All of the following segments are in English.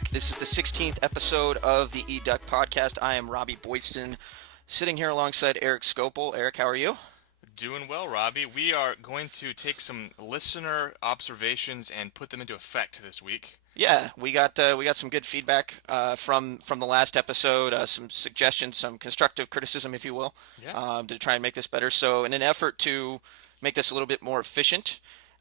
back. This is the 16th episode of the eDuck podcast. I am Robbie Boydstun, sitting here alongside Erik Scopel. Erik, how are you? Doing well, Robbie. We are going to take some listener observations and put them into effect this week. Yeah, we got some good feedback from the last episode. Some suggestions, some constructive criticism, if you will, Yeah. to try and make this better. So, in an effort to make this a little bit more efficient,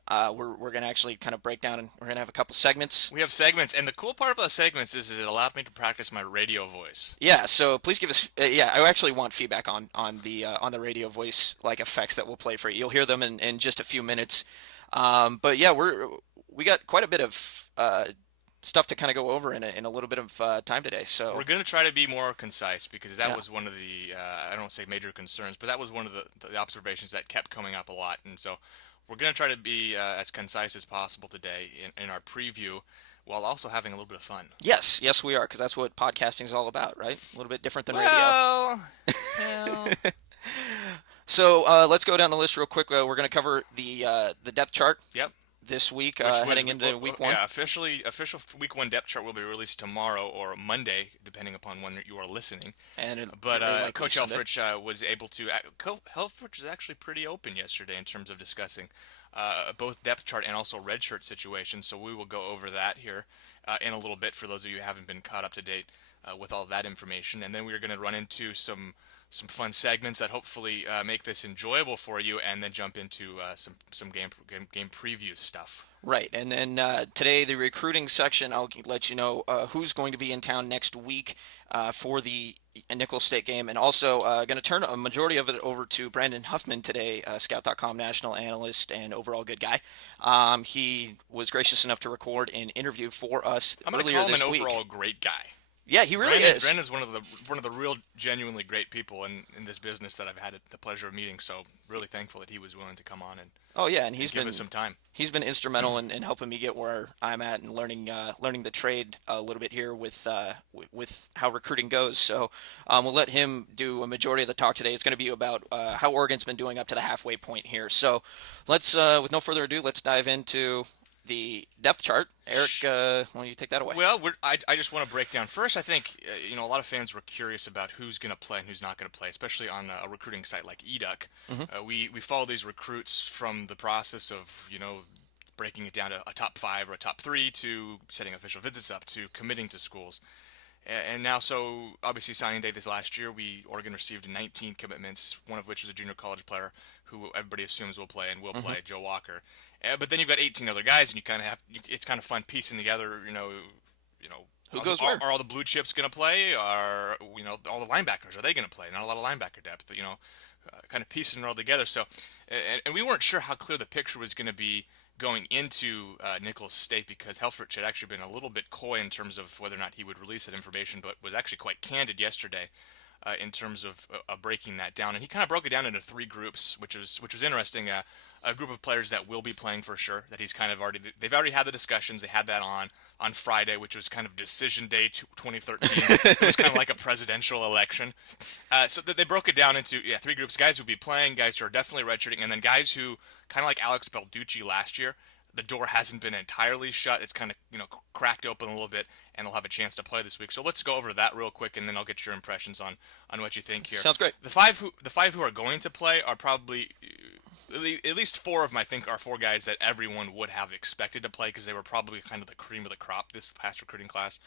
we're going to actually kind of break down, and we're going to have a couple segments. We have segments, and the cool part about the segments is it allowed me to practice my radio voice. Yeah, so please give us. Yeah, I actually want feedback on the radio voice like effects that we'll play for you. You'll hear them in just a few minutes. But yeah, we got quite a bit of stuff to kind of go over in a little bit of time today. So We're going to try to be more concise because that yeah, was one of the, I don't want to say major concerns, but that was one of the observations that kept coming up a lot. And so we're going to try to be as concise as possible today in our preview while also having a little bit of fun. yes, we are, because that's what podcasting is all about, right? A little bit different than radio. Well, well, So let's go down the list real quick. We're going to cover the depth chart yep. this week, Which heading into week one. Yeah, official week one depth chart will be released tomorrow or Monday, depending upon when you are listening. And But very likely Coach Sunday. Helfrich was able to. Helfrich is actually pretty open yesterday in terms of discussing both depth chart and also redshirt situations. So we will go over that here in a little bit for those of you who haven't been caught up to date with all that information. And then we're going to run into some fun segments that hopefully make this enjoyable for you, and then jump into some game preview stuff. Right, and then today the recruiting section, I'll let you know who's going to be in town next week for the Nicholls State game, and also going to turn a majority of it over to Brandon Huffman today, Scout.com national analyst and overall good guy. He was gracious enough to record an interview for us I'm going to earlier call him this an week. overall great guy. Yeah, he really is. Brandon's one of the real genuinely great people in this business that I've had the pleasure of meeting. So really thankful that he was willing to come on Oh yeah, and and give us some time. he's been instrumental in helping me get where I'm at and learning the trade a little bit here with how recruiting goes. So we'll let him do a majority of the talk today. It's going to be about how Oregon's been doing up to the halfway point here. So let's with no further ado, let's dive into the depth chart. Erik, why don't you take that away? Well, I just want to break down first. I think a lot of fans were curious about who's going to play and who's not going to play, especially on a recruiting site like eDuck. We follow these recruits from the process of breaking it down to a top 5 or a top 3 to setting official visits up to committing to schools. And now, so obviously signing day this last year, Oregon received 19 commitments, one of which was a junior college player who everybody assumes will play and will play, Joe Walker. But then you've got 18 other guys, and you kind of it's kind of fun piecing together, Who goes where? Are all the blue chips going to play? Are all the linebackers, are they going to play? Not a lot of linebacker depth, kind of piecing it all together. So, and we weren't sure how clear the picture was going to be going into Nicholls State, because Helfrich had actually been a little bit coy in terms of whether or not he would release that information, but was actually quite candid yesterday in terms of breaking that down. And he kind of broke it down into 3 groups, which was interesting. A group of players that will be playing for sure, that he's kind of they've already had the discussions. They had that on Friday, which was kind of decision day 2013. It was kind of like a presidential election. So they broke it down into 3 groups: guys who will be playing, guys who are definitely redshirting, and then guys who, kind of like Alex Balducci last year, the door hasn't been entirely shut. It's kind of cracked open a little bit, and they'll have a chance to play this week. So let's go over that real quick, and then I'll get your impressions on what you think here. Sounds great. The five who are going to play are probably at least 4 of them. I think are 4 guys that everyone would have expected to play, because they were probably kind of the cream of the crop this past recruiting class.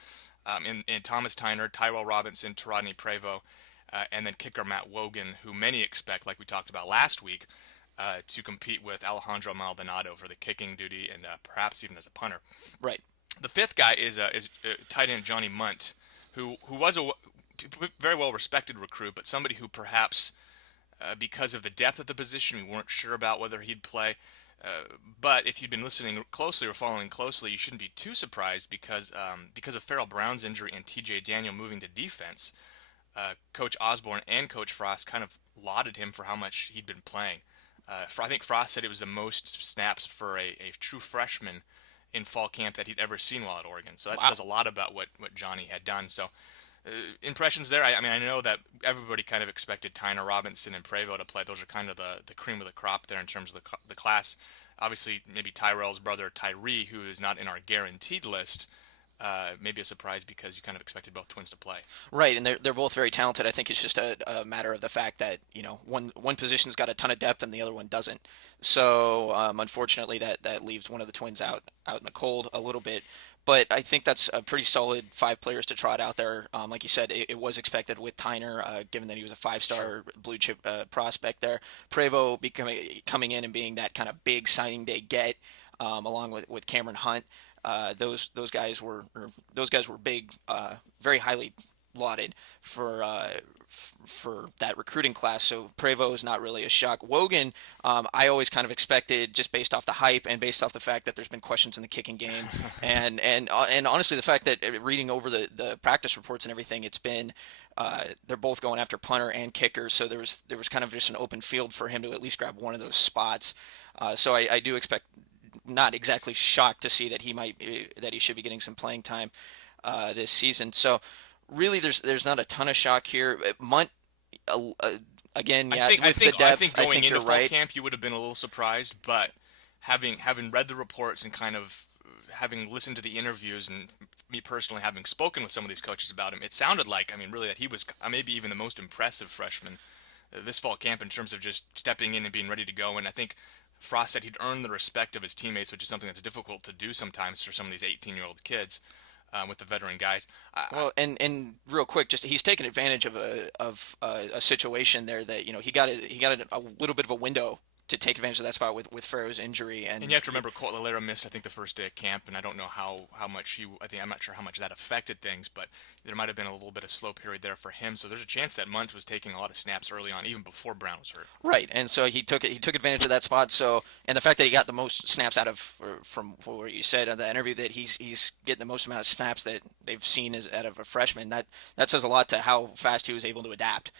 In Thomas Tyner, Tyrell Robinson, Tarodney Prevost, and then kicker Matt Wogan, who many expect, like we talked about last week, to compete with Alejandro Maldonado for the kicking duty and perhaps even as a punter. Right. The 5th guy is tight end Johnny Munt, who was a very well respected recruit, but somebody who perhaps because of the depth of the position, we weren't sure about whether he'd play. But if you'd been listening closely or following closely, you shouldn't be too surprised, because of Farrell Brown's injury and T.J. Daniel moving to defense. Coach Osborne and Coach Frost kind of lauded him for how much he'd been playing. I think Frost said it was the most snaps for a true freshman in fall camp that he'd ever seen while at Oregon. So that says a lot about what Johnny had done. So impressions there. I mean, I know that everybody kind of expected Tyner, Robinson, and Prevost to play. Those are kind of the cream of the crop there in terms of the class. Obviously, maybe Tyrell's brother Tyree, who is not in our guaranteed list, maybe a surprise because you kind of expected both twins to play. Right, and they're both very talented. I think it's just a matter of the fact that one position's got a ton of depth and the other one doesn't. So unfortunately, that leaves one of the twins out in the cold a little bit. But I think that's a pretty solid five players to trot out there. Like you said, it was expected with Tyner, given that he was a five-star Sure. blue chip prospect there. Prevo coming in and being that kind of big signing day get, along with Cameron Hunt. Those guys were big, very highly lauded for that recruiting class. So Prevo is not really a shock. Wogan, I always kind of expected just based off the hype and based off the fact that there's been questions in the kicking game, and honestly the fact that reading over the practice reports and everything, it's been they're both going after punter and kicker. So there was kind of just an open field for him to at least grab one of those spots. So I do expect, not exactly shocked to see that he should be getting some playing time this season. So really, there's not a ton of shock here. Munt, again, yeah, with the I depth, think I going think into you're fall right. camp, you would have been a little surprised, but having read the reports and kind of having listened to the interviews and me personally having spoken with some of these coaches about him, it sounded like, I mean, really that he was maybe even the most impressive freshman this fall camp in terms of just stepping in and being ready to go. And I think Frost said he'd earned the respect of his teammates, which is something that's difficult to do sometimes for some of these 18-year-old kids with the veteran guys. Well, and real quick, just he's taken advantage of a situation there that he got a little bit of a window to take advantage of that spot with Farrow's injury, And and you have to remember, Colt Lalera missed, I think, the first day of camp, and I don't know how much I'm not sure how much that affected things, but there might have been a little bit of slow period there for him. So there's a chance that Munt was taking a lot of snaps early on, even before Brown was hurt. right, and so he took advantage of that spot. So, and the fact that he got the most snaps out of from what you said in the interview, that he's getting the most amount of snaps that they've seen as out of a freshman, that says a lot to how fast he was able to adapt.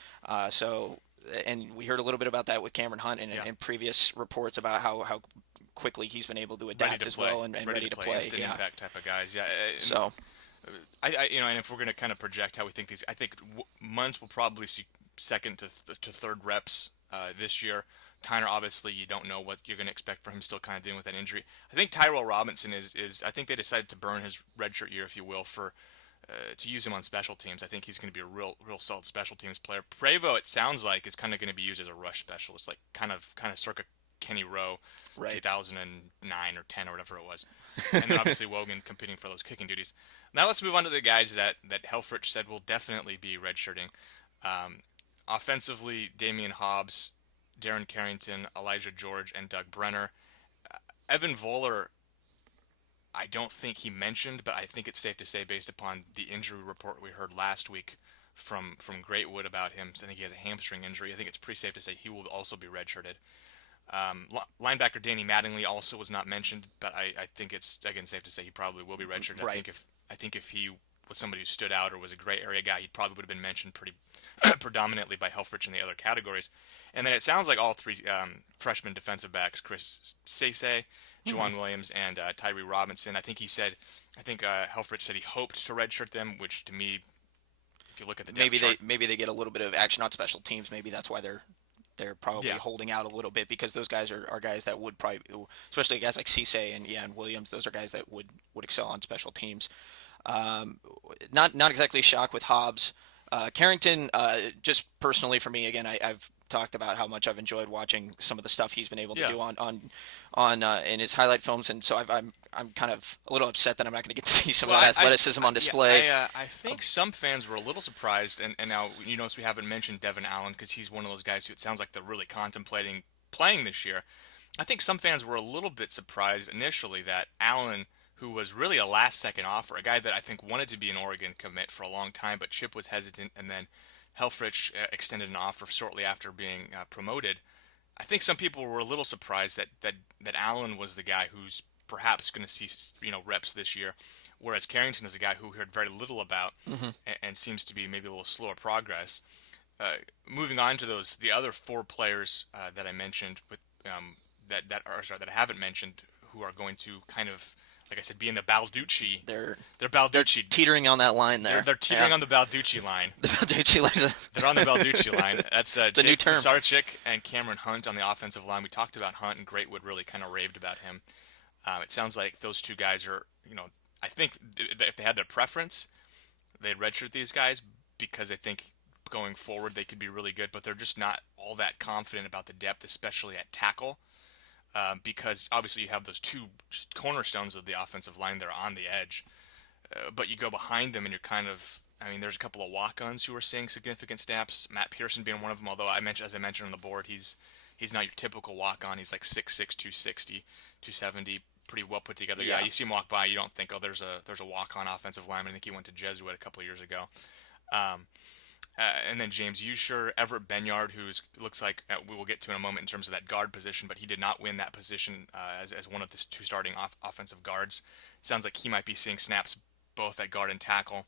So, and we heard a little bit about that with Cameron Hunt Yeah, in previous reports about how quickly he's been able to ready adapt to as play, well, and ready to play. instant Yeah. impact type of guys. Yeah, So and if we're going to kind of project how we think these, I think Munt will probably see second to third reps this year. Tyner, obviously, you don't know what you're going to expect from him, still kind of dealing with that injury. I think Tyrell Robinson is I think they decided to burn his redshirt year, if you will, for to use him on special teams. I think he's going to be a real solid special teams player. Prevo, it sounds like, is kind of going to be used as a rush specialist, like kind of circa Kenny Rowe, right. 2009 or 10 or whatever it was. And then obviously Wogan competing for those kicking duties. Now let's move on to the guys that Helfrich said will definitely be redshirting. Offensively, Damian Hobbs, Darren Carrington, Elijah George, and Doug Brenner. Evan Voller, I don't think he mentioned, but I think it's safe to say, based upon the injury report we heard last week from Greatwood about him, so I think he has a hamstring injury. I think it's pretty safe to say he will also be redshirted. Linebacker Danny Mattingly also was not mentioned, but I think it's again safe to say he probably will be redshirted. Right. I think if he was somebody who stood out or was a gray area guy, he probably would have been mentioned pretty predominantly by Helfrich in the other categories. And then it sounds like all three freshman defensive backs, Chris Sese, Juwan Williams, and Tyree Robinson. I think Helfrich said he hoped to redshirt them, which to me, if you look at the depth chart, Maybe they get a little bit of action on special teams. Maybe that's why they're probably holding out a little bit, because those guys are guys that would probably, especially guys like Cisse and Williams, those are guys that would excel on special teams. Not exactly shocked with Hobbs. Carrington, just personally for me, again, I've talked about how much I've enjoyed watching some of the stuff he's been able to do on in his highlight films, and so I'm kind of a little upset that I'm not going to get to see some of that athleticism on display. I think some fans were a little surprised, and now you notice we haven't mentioned Devin Allen because he's one of those guys who it sounds like they're really contemplating playing this year. I think some fans were a little bit surprised initially that Allen, who was really a last-second offer, a guy that I think wanted to be an Oregon commit for a long time, but Chip was hesitant, and then Helfrich extended an offer shortly after being promoted. I think some people were a little surprised that Allen was the guy who's perhaps going to see reps this year, whereas Carrington is a guy who we heard very little about and seems to be maybe a little slower progress. Moving on to the other four players that I mentioned with that I haven't mentioned, who are going to kind of, like I said, be in the Balducci. They're Balducci. teetering on that line there. They're teetering on the Balducci line. The Balducci line. They're on the Balducci line. That's it's a new term. Sarchik and Cameron Hunt on the offensive line. We talked about Hunt, and Greatwood really kind of raved about him. It sounds like those two guys are, I think if they had their preference, they'd redshirt these guys because I think going forward they could be really good, but they're just not all that confident about the depth, especially at tackle, because obviously you have those two cornerstones of the offensive line. They're on the edge, but you go behind them and you're kind of. I mean, there's a couple of walk-ons who are seeing significant snaps. Matt Pearson being one of them. Although as I mentioned on the board, he's not your typical walk-on. He's like 6'6", 260, 270, pretty well put together guy. Yeah. You see him walk by, you don't think, oh, there's a walk-on offensive lineman. I think he went to Jesuit a couple of years ago. Um, and then James Usher, Everett Benyard, who looks like we will get to in a moment in terms of that guard position, but he did not win that position as one of the two starting offensive guards. Sounds like he might be seeing snaps both at guard and tackle.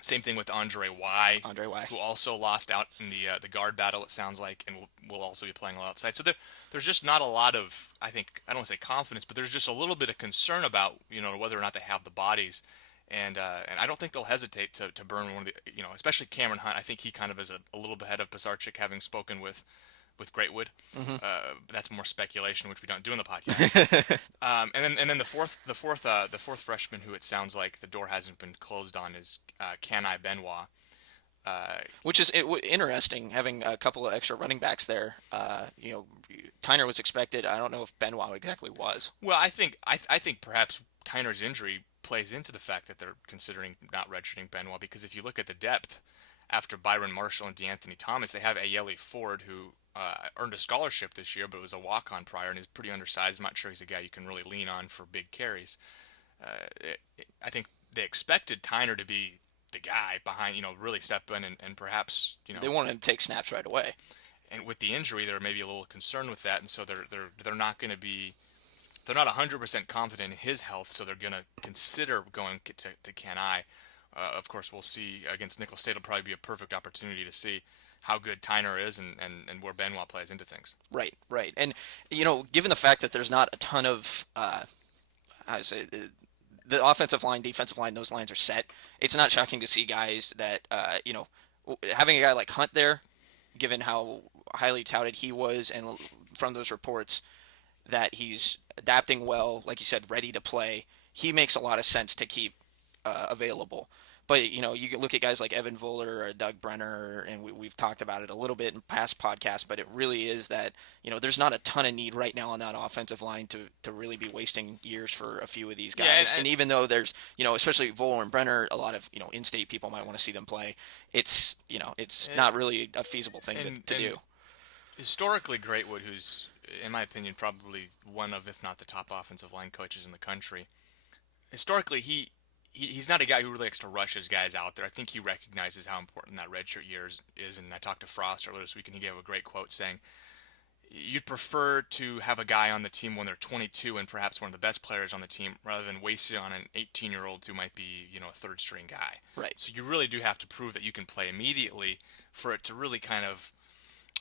Same thing with Andre Y, Andre Y. who also lost out in the guard battle. It sounds like, and will also be playing a lot outside. So there's just not a lot of, I think, I don't want to say confidence, but there's just a little bit of concern about whether or not they have the bodies, and I don't think they'll hesitate to burn one of the especially Cameron Hunt. I think he kind of is a little bit ahead of Pisarcik, having spoken with Greatwood. Mm-hmm. But that's more speculation, which we don't do in the podcast. And then the fourth freshman, who it sounds like the door hasn't been closed on, is Kanai Benoit. Which is interesting, having a couple of extra running backs there. Tyner was expected. I don't know if Benoit exactly was. Well, I think perhaps Tyner's injury plays into the fact that they're considering not redshirting Benoit, because if you look at the depth after Byron Marshall and DeAnthony Thomas, they have Ayeli Ford, who earned a scholarship this year, but was a walk-on prior and is pretty undersized. I'm not sure he's a guy you can really lean on for big carries. I think they expected Tyner to be the guy behind, really step in and perhaps, They wanted him to take snaps right away. and with the injury, they're maybe a little concerned with that, and so they're not going to be. They're not 100% confident in his health, so they're going to consider going to Kenai. Of course, we'll see against Nicholls State. It'll probably be a perfect opportunity to see how good Tyner is and where Benoit plays into things. Right, right. And, given the fact that there's not a ton of, I say, the offensive line, defensive line, those lines are set, it's not shocking to see guys that, having a guy like Hunt there, given how highly touted he was, and from those reports that he's adapting well, like you said, ready to play, he makes a lot of sense to keep available. But, you look at guys like Evan Voller or Doug Brenner, and we've talked about it a little bit in past podcasts, but it really is that, there's not a ton of need right now on that offensive line to really be wasting years for a few of these guys. Yeah, and even though there's, especially Voller and Brenner, a lot of, in-state people might want to see them play, it's not really a feasible thing to do. Historically, Greatwood, who's, in my opinion, probably one of, if not the top offensive line coaches in the country, historically, he's not a guy who really likes to rush his guys out there. I think he recognizes how important that redshirt year is, and I talked to Frost earlier this week, and he gave a great quote saying, you'd prefer to have a guy on the team when they're 22 and perhaps one of the best players on the team, rather than waste it on an 18-year-old who might be, a third-string guy. Right. So you really do have to prove that you can play immediately for it to really kind of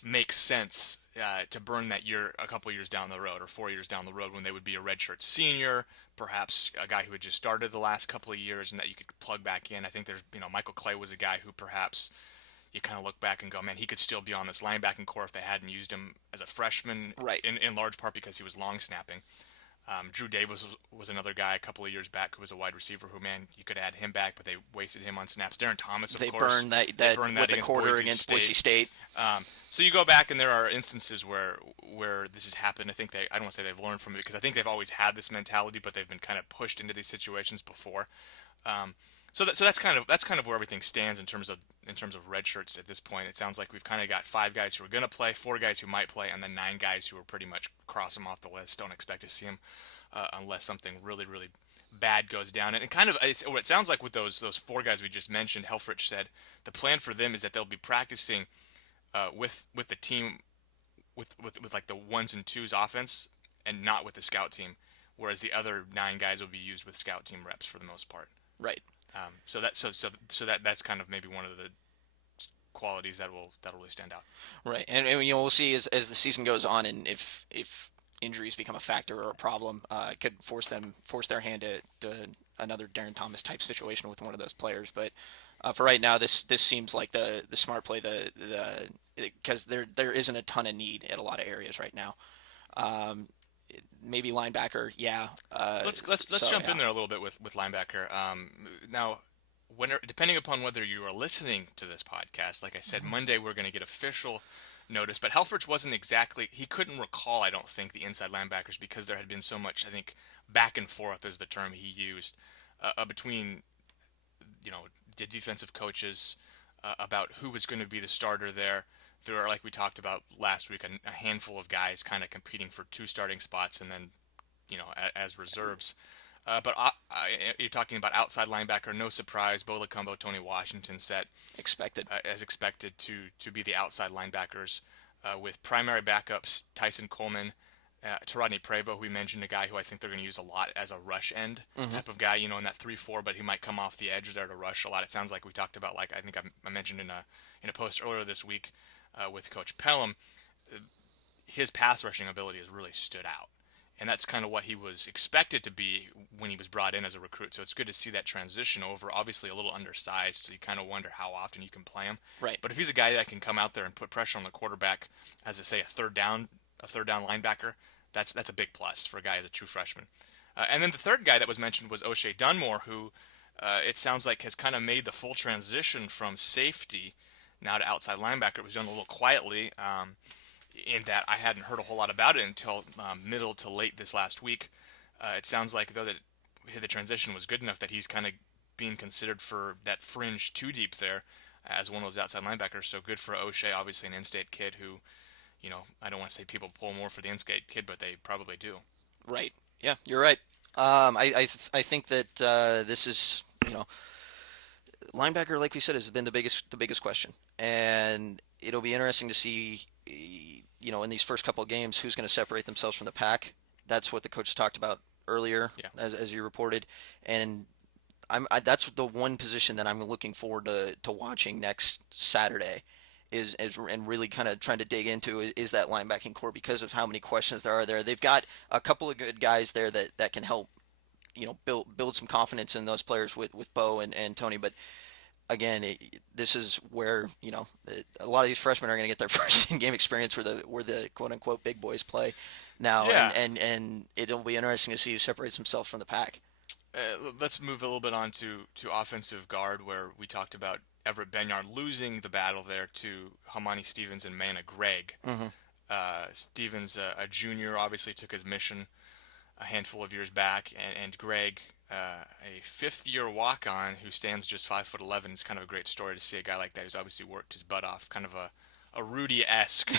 make sense to burn that year a couple years down the road, or 4 years down the road, when they would be a redshirt senior, perhaps a guy who had just started the last couple of years and that you could plug back in. I think there's, Michael Clay was a guy who perhaps you kind of look back and go, man, he could still be on this linebacking core if they hadn't used him as a freshman, right? In large part because he was long snapping. Drew Davis was another guy a couple of years back who was a wide receiver who, man, you could add him back, but they wasted him on snaps. Darren Thomas, of course. They burned that with the quarter against Boise State. So you go back, and there are instances where this has happened. I don't want to say they've learned from it, because I think they've always had this mentality, but they've been kind of pushed into these situations before. So that's kind of where everything stands in terms of red shirts at this point. It sounds like we've kind of got 5 guys who are going to play, 4 guys who might play, and then 9 guys who are pretty much cross them off the list. Don't expect to see them unless something really, really bad goes down. And what it sounds like with those 4 guys we just mentioned, Helfrich said the plan for them is that they'll be practicing with the team with like the 1s and 2s offense, and not with the scout team, whereas the other 9 guys will be used with scout team reps for the most part. Right. So that's kind of maybe one of the qualities that'll really stand out. Right, and we'll see as the season goes on, and if injuries become a factor or a problem, it could force their hand to another Darren Thomas type situation with one of those players. But for right now, this seems like the smart play, because there isn't a ton of need at a lot of areas right now. maybe linebacker. Yeah. Let's So jump yeah. in there a little bit with linebacker. Now, depending upon whether you are listening to this podcast, like I said, Monday we're going to get official notice. But Helfrich wasn't exactly, he couldn't recall, I don't think, the inside linebackers because there had been so much, I think, back and forth is the term he used between the defensive coaches about who was going to be the starter there. There are, like we talked about last week, a handful of guys kind of competing for two starting spots, and then as reserves. But you're talking about outside linebacker, no surprise. Bo Lacombo, Tony Washington set Expected. as expected to be the outside linebackers, with primary backups Tyson Coleman, Rodney Prevo, who we mentioned, a guy who I think they're going to use a lot as a rush end type of guy, in that 3-4, but he might come off the edge there to rush a lot. It sounds like we talked about, like I think I mentioned in a post earlier this week with Coach Pelham, his pass rushing ability has really stood out. And that's kind of what he was expected to be when he was brought in as a recruit. So it's good to see that transition over. Obviously, a little undersized, so you kind of wonder how often you can play him. Right. But if he's a guy that can come out there and put pressure on the quarterback, as I say, a third down linebacker, that's a big plus for a guy as a true freshman. And then the third guy that was mentioned was O'Shea Dunmore, who it sounds like has kind of made the full transition from safety now to outside linebacker. It was done a little quietly. In that I hadn't heard a whole lot about it until middle to late this last week. It sounds like, though, that the transition was good enough that he's kind of being considered for that fringe two deep there as one of those outside linebackers. So good for O'Shea, obviously an in-state kid who, I don't want to say people pull more for the in-state kid, but they probably do. Right. Yeah, you're right. I think that this is, linebacker, like we said, has been the biggest question, and it'll be interesting to see, in these first couple of games, who's going to separate themselves from the pack. That's what the coach talked about earlier, Yeah. as you reported, and that's the one position that I'm looking forward to watching next Saturday. And really kind of trying to dig into is that linebacking core because of how many questions there are there. They've got a couple of good guys there that can help, build some confidence in those players with Bo and Tony. But again, this is where a lot of these freshmen are going to get their first in-game experience where the quote unquote big boys play now, Yeah. and it'll be interesting to see who separates himself from the pack. Let's move a little bit on to offensive guard, where we talked about Everett Benyard losing the battle there to Hamani Stevens and Mana Gregg. Hmm. Stevens, a junior, obviously took his mission a handful of years back, and Gregg, a fifth-year walk-on who stands just 5'11". It's kind of a great story to see a guy like that who's obviously worked his butt off, kind of a Rudy-esque.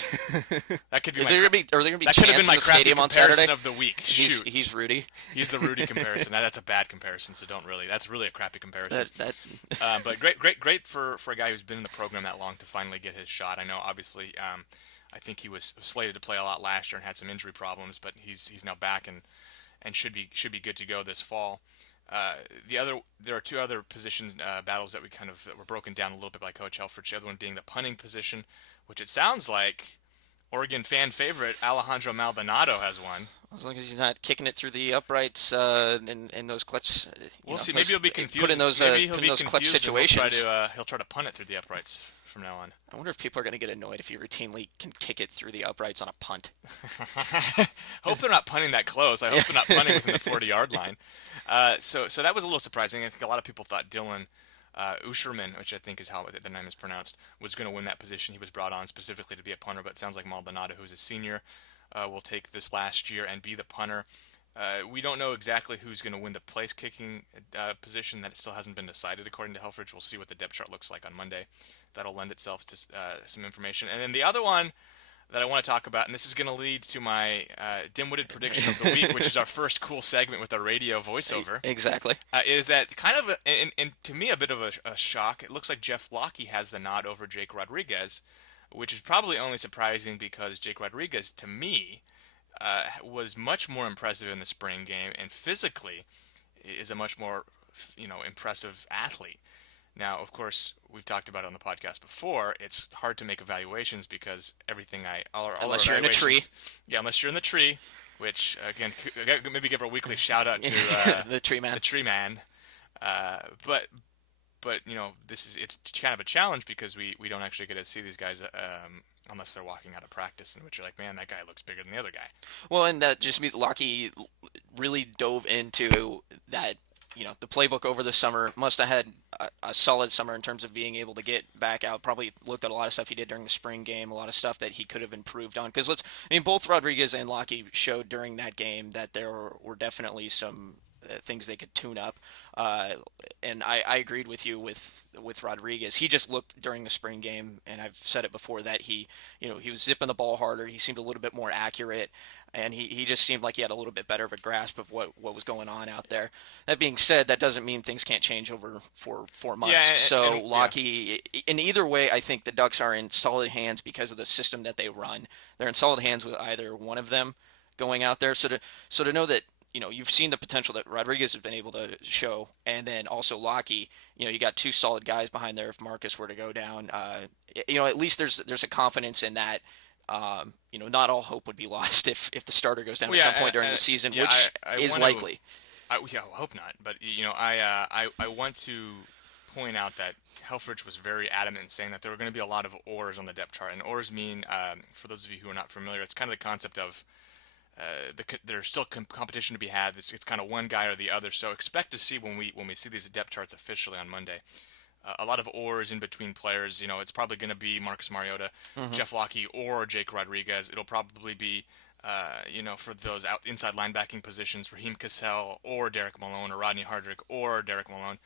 That could be. Are there going to be that could have been chants my in the crappy stadium on comparison Saturday? of the week. Shoot, He's Rudy. he's the Rudy comparison. Now, that's a bad comparison, so don't really. That's really a crappy comparison. That But great for a guy who's been in the program that long to finally get his shot. I know, obviously, I think he was slated to play a lot last year and had some injury problems, but he's now back and should be good to go this fall. There are two other position battles that were broken down a little bit by Coach Helfrich. The other one being the punting position, which it sounds like Oregon fan favorite Alejandro Maldonado has won. As long as he's not kicking it through the uprights in those clutch. We'll see. Maybe he'll be confused. Put in those, Maybe he'll put be in those clutch confused situations. He'll try to punt it through the uprights from now on. I wonder if people are going to get annoyed if he routinely can kick it through the uprights on a punt. Hope they're not punting that close. I hope they're not punting within the 40-yard line. So that was a little surprising. I think a lot of people thought Dylan Usherman, which I think is how the name is pronounced, was going to win that position. He was brought on specifically to be a punter, but it sounds like Maldonado, who's a senior, will take this last year and be the punter. We don't know exactly who's going to win the place kicking position. That still hasn't been decided according to Helfrich. We'll see what the depth chart looks like on Monday. That'll lend itself to some information. And then the other one that I want to talk about, and this is going to lead to my dim-witted prediction of the week, which is our first cool segment with our radio voiceover. Exactly. Is that kind of, and to me, a bit of a shock. It looks like Jeff Lockie has the nod over Jake Rodriguez, which is probably only surprising because Jake Rodriguez, to me, was much more impressive in the spring game, and physically is a much more, impressive athlete. Now, of course, we've talked about it on the podcast before. It's hard to make evaluations because Unless you're in a tree. Yeah, unless you're in the tree, which, again, maybe give a weekly shout out to the tree man. The tree man. But but it's kind of a challenge because we don't actually get to see these guys unless they're walking out of practice, in which you're like, man, that guy looks bigger than the other guy. Well, and that just means Lockie really dove into that. The playbook over the summer. Must have had a solid summer in terms of being able to get back out. Probably looked at a lot of stuff he did during the spring game, a lot of stuff that he could have improved on. Because both Rodriguez and Lockie showed during that game that there were definitely some things they could tune up. And I agreed with you with Rodriguez. He just looked during the spring game, and I've said it before that he was zipping the ball harder. He seemed a little bit more accurate, and he just seemed like he had a little bit better of a grasp of what was going on out there. That being said, that doesn't mean things can't change over for 4 months. Yeah, So Lockie, in either way, I think the Ducks are in solid hands because of the system that they run. They're in solid hands with either one of them going out there. So to know that you've seen the potential that Rodriguez has been able to show, and then also Lockie. You got two solid guys behind there. If Marcus were to go down, at least there's a confidence in that. Not all hope would be lost if the starter goes down at some point during the season, which is likely. I hope not. But I want to point out that Helfrich was very adamant in saying that there were going to be a lot of oars on the depth chart, and oars mean, for those of you who are not familiar, it's kind of the concept of there's still competition to be had. It's kind of one guy or the other. So expect to see when we see these depth charts officially on Monday, a lot of oars in between players. It's probably going to be Marcus Mariota, Jeff Lockie, or Jake Rodriguez. It'll probably be for those inside linebacking positions, Raheem Cassell or Derek Malone, or Rodney Hardrick or Derek Malone.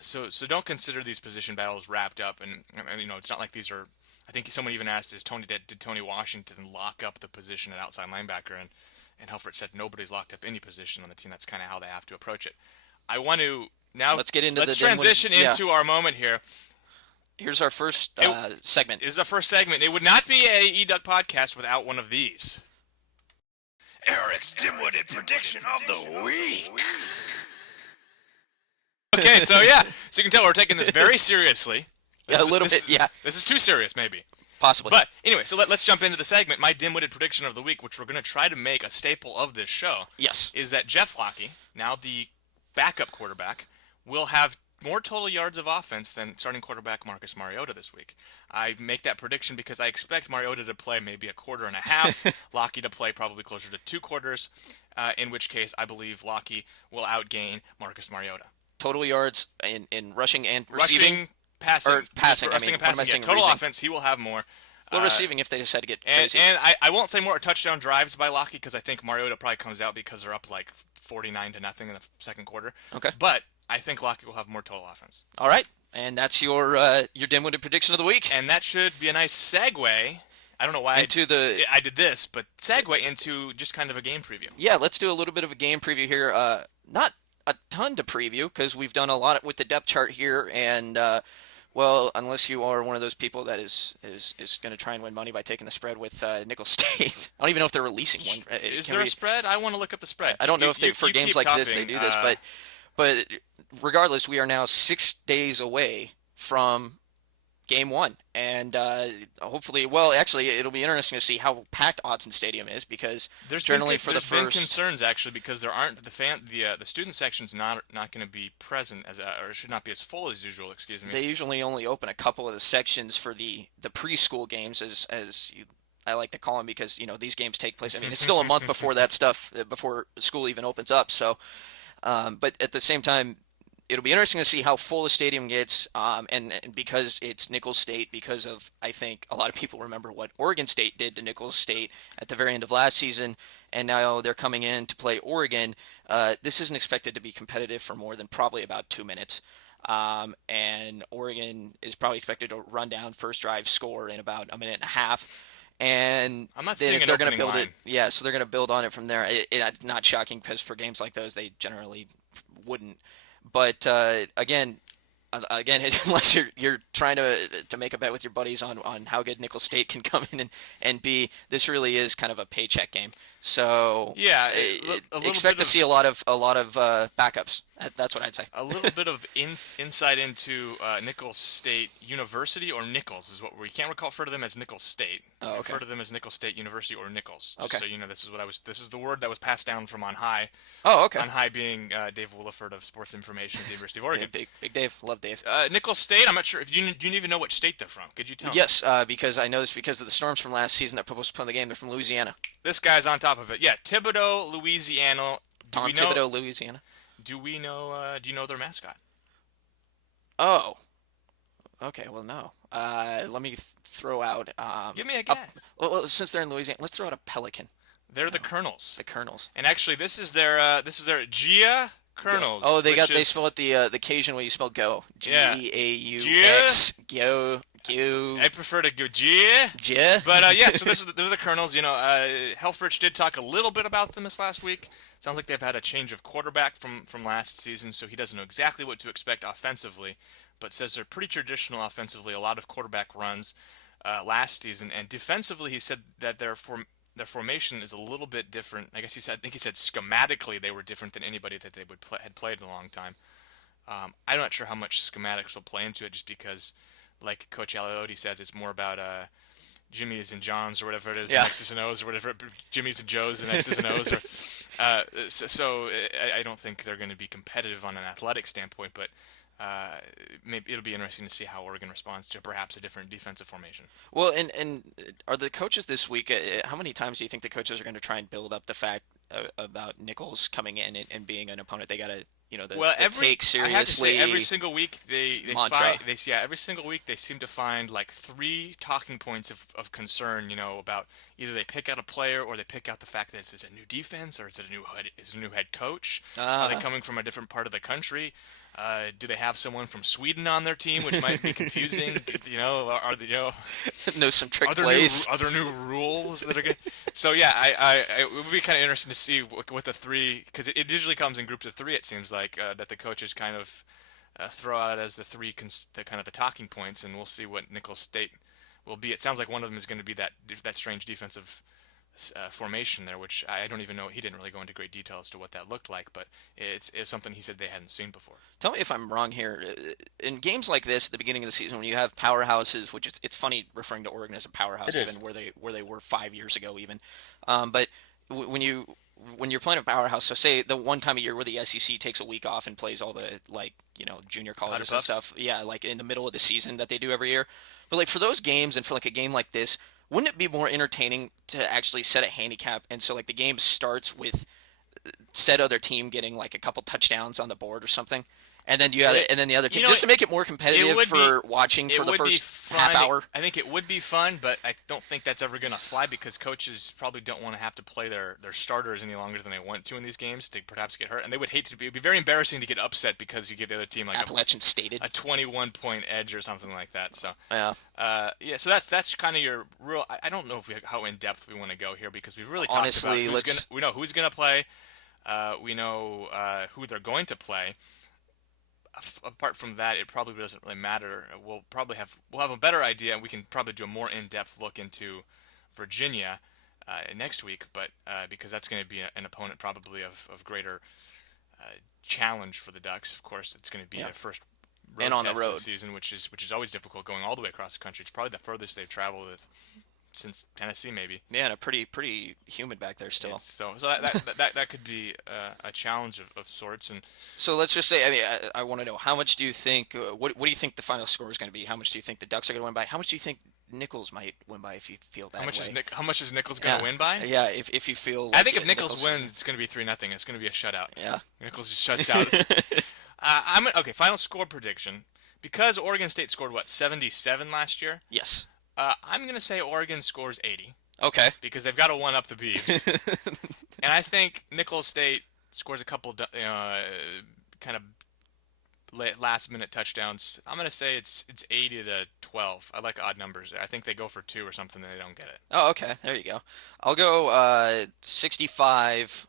So don't consider these position battles wrapped up. And it's not like these are. I think someone even asked, did Tony Washington lock up the position at outside linebacker? And Helfrich said nobody's locked up any position on the team. That's kind of how they have to approach it. I want to now let's transition into our moment here. Here's our first segment. This is our first segment. It would not be a eDuck podcast without one of these. Eric's dim-witted prediction of the week. Okay, so you can tell we're taking this very seriously. A little bit. This is too serious, maybe. Possibly. But anyway, so let's jump into the segment. My dim-witted prediction of the week, which we're going to try to make a staple of this show. Yes. Is that Jeff Lockie, now the backup quarterback, will have more total yards of offense than starting quarterback Marcus Mariota this week. I make that prediction because I expect Mariota to play maybe a quarter and a half, Lockie to play probably closer to 2 quarters, in which case I believe Lockie will outgain Marcus Mariota. Total yards in rushing and receiving? Passing. Total reason. offense, he will have more. Well, receiving if they decide to get crazy. And I won't say more touchdown drives by Lockie because I think Mariota probably comes out because they're up like 49-0 in the second quarter. Okay. But I think Lockie will have more total offense. All right. And that's your dim-witted prediction of the week. And that should be a nice segue. I don't know why I did this, but segue into just kind of a game preview. Yeah, let's do a little bit of a game preview here. Not a ton to preview because we've done a lot with the depth chart here, and well, unless you are one of those people that is going to try and win money by taking the spread with Nicholls State. I don't even know if they're releasing one. Is there a spread? I want to look up the spread. I don't know if for games like this they do this, but regardless, we are now 6 days away from Game 1, and hopefully, well, actually, it'll be interesting to see how packed Autzen Stadium is because there's been concerns actually because there aren't the student section's not going to be present or should not be as full as usual. Excuse me. They usually only open a couple of the sections for the preschool games, I like to call them, because these games take place. I mean, it's still a month before that stuff before school even opens up. So, but at the same time, it'll be interesting to see how full the stadium gets, and because it's Nicholls State, because of, I think, a lot of people remember what Oregon State did to Nicholls State at the very end of last season, and now they're coming in to play Oregon. This isn't expected to be competitive for more than probably about 2 minutes, and Oregon is probably expected to run down first drive score in about a minute and a half. And I'm not seeing they're going to build line. So they're going to build on it from there. It's not shocking because for games like those, they generally wouldn't. But again, unless you're trying to make a bet with your buddies on how good Nicholls State can come in and be, this really is kind of a paycheck game. So Yeah, a little expect bit to see of a lot of backups. That's what I'd say. a little bit of insight into Nicholls State University, or Nicholls is what we can't refer to them as Nicholls State. Oh, We okay. refer to them as Nicholls State University or Nicholls. Just Okay. so you know, this is the word that was passed down from on high. Oh, okay. On high being Dave Williford of Sports Information at the University of Yeah, Oregon. big Dave. Love Dave. Nicholls State. I'm not sure if you do you even know what state they're from. Could you tell me? Yes, because I know this because of the Storms from last season that postponed the game. They're from Louisiana. This guy's on top of it. Yeah, Thibodaux, Louisiana. Do Tom we know? Thibodeau, Louisiana. Do we know? Do you know their mascot? Oh, okay. Well, no. Let me throw out. Give me a A, guess. well, since they're in Louisiana, let's throw out a pelican. They're the Colonels. The Colonels. And actually, this is their Gia Colonels. Oh, they is, spell it the Cajun way you spell go. Yeah. G-A-U-X. Go. Go. I prefer to go Gia. Gia. But yeah, so those are the Colonels. You know, Helfrich did talk a little bit about them this last week. Sounds like they've had a change of quarterback from last season, so he doesn't know exactly what to expect offensively, but says they're pretty traditional offensively. A lot of quarterback runs last season, and defensively, he said that their formation is a little bit different. I think he said schematically they were different than anybody that they had played in a long time. I'm not sure how much schematics will play into it, just because, like Coach Aliotti says, it's more about Jimmy's and John's or whatever it is, Yeah. the X's and O's or whatever, Jimmy's and Joe's and X's and O's. So I don't think they're going to be competitive on an athletic standpoint, but maybe it'll be interesting to see how Oregon responds to perhaps a different defensive formation. Well, and are the coaches this week? How many times do you think the coaches are going to try and build up the fact about Nicholls coming in and being an opponent? They got to, the take seriously. I have to say, every single week they mantra. find every single week they seem to find like 3 talking points of concern. About either they pick out a player or they pick out the fact that it's a new defense or it's a new head coach. Are they coming from a different part of the country? Do they have someone from Sweden on their team, which might be confusing? Are they, know some trick plays. Are there new rules that are good? So yeah, it would be kind of interesting to see what the 3, because it usually comes in groups of 3. It seems like that the coaches kind of throw out as the 3 the talking points, and we'll see what Nicholls State will be. It sounds like one of them is going to be that strange defensive formation there, which I don't even know. He didn't really go into great detail as to what that looked like, but it's something he said they hadn't seen before. Tell me if I'm wrong here. In games like this at the beginning of the season, when you have powerhouses, which it's funny referring to Oregon as a powerhouse, given where they were 5 years ago, even. But when you're playing a powerhouse, so say the one time a year where the SEC takes a week off and plays all the junior colleges and stuff, yeah, like in the middle of the season that they do every year. But like for those games and for like a game like this, wouldn't it be more entertaining to actually set a handicap, and so like the game starts with said other team getting like a couple touchdowns on the board or something, and then and then the other team, just to make it more competitive for watching for the first half hour? I think it would be fun, but I don't think that's ever going to fly, because coaches probably don't want to have to play their starters any longer than they want to in these games to perhaps get hurt, and they would hate to be. It would be very embarrassing to get upset because you get the other team like Appalachian Stated a 21-point edge or something like that. So yeah. So that's kind of your real. I don't know how in depth we want to go here, because we've really Honestly, talked about we know who's going to play. We know who they're going to play. Apart from that, it probably doesn't really matter. We'll have a better idea, and we can probably do a more in-depth look into Virginia next week. But because that's going to be an opponent probably of greater challenge for the Ducks. Of course, it's going to be their first road on the test road of the season, which is always difficult, going all the way across the country. It's probably the furthest they've traveled since Tennessee, maybe. Yeah, and a pretty humid back there still. So that could be a challenge of sorts. And so let's just say, I mean, I want to know, how much do you think? What do you think the final score is going to be? How much do you think the Ducks are going to win by? How much do you think Nicholls might win by, if you feel that way? How much is Nicholls going to win by? Yeah, if you feel. I think if Nicholls wins, it's going to be 3-0. It's going to be a shutout. Yeah, Nicholls just shuts out. Okay. Final score prediction. Because Oregon State scored 77 last year. Yes. I'm going to say Oregon scores 80. Okay. Because they've got to one up the Beavs. And I think Nicholls State scores a couple kind of last-minute touchdowns. I'm going to say it's 80-12. I like odd numbers. I think they go for 2 or something and they don't get it. Oh, okay. There you go. I'll go 65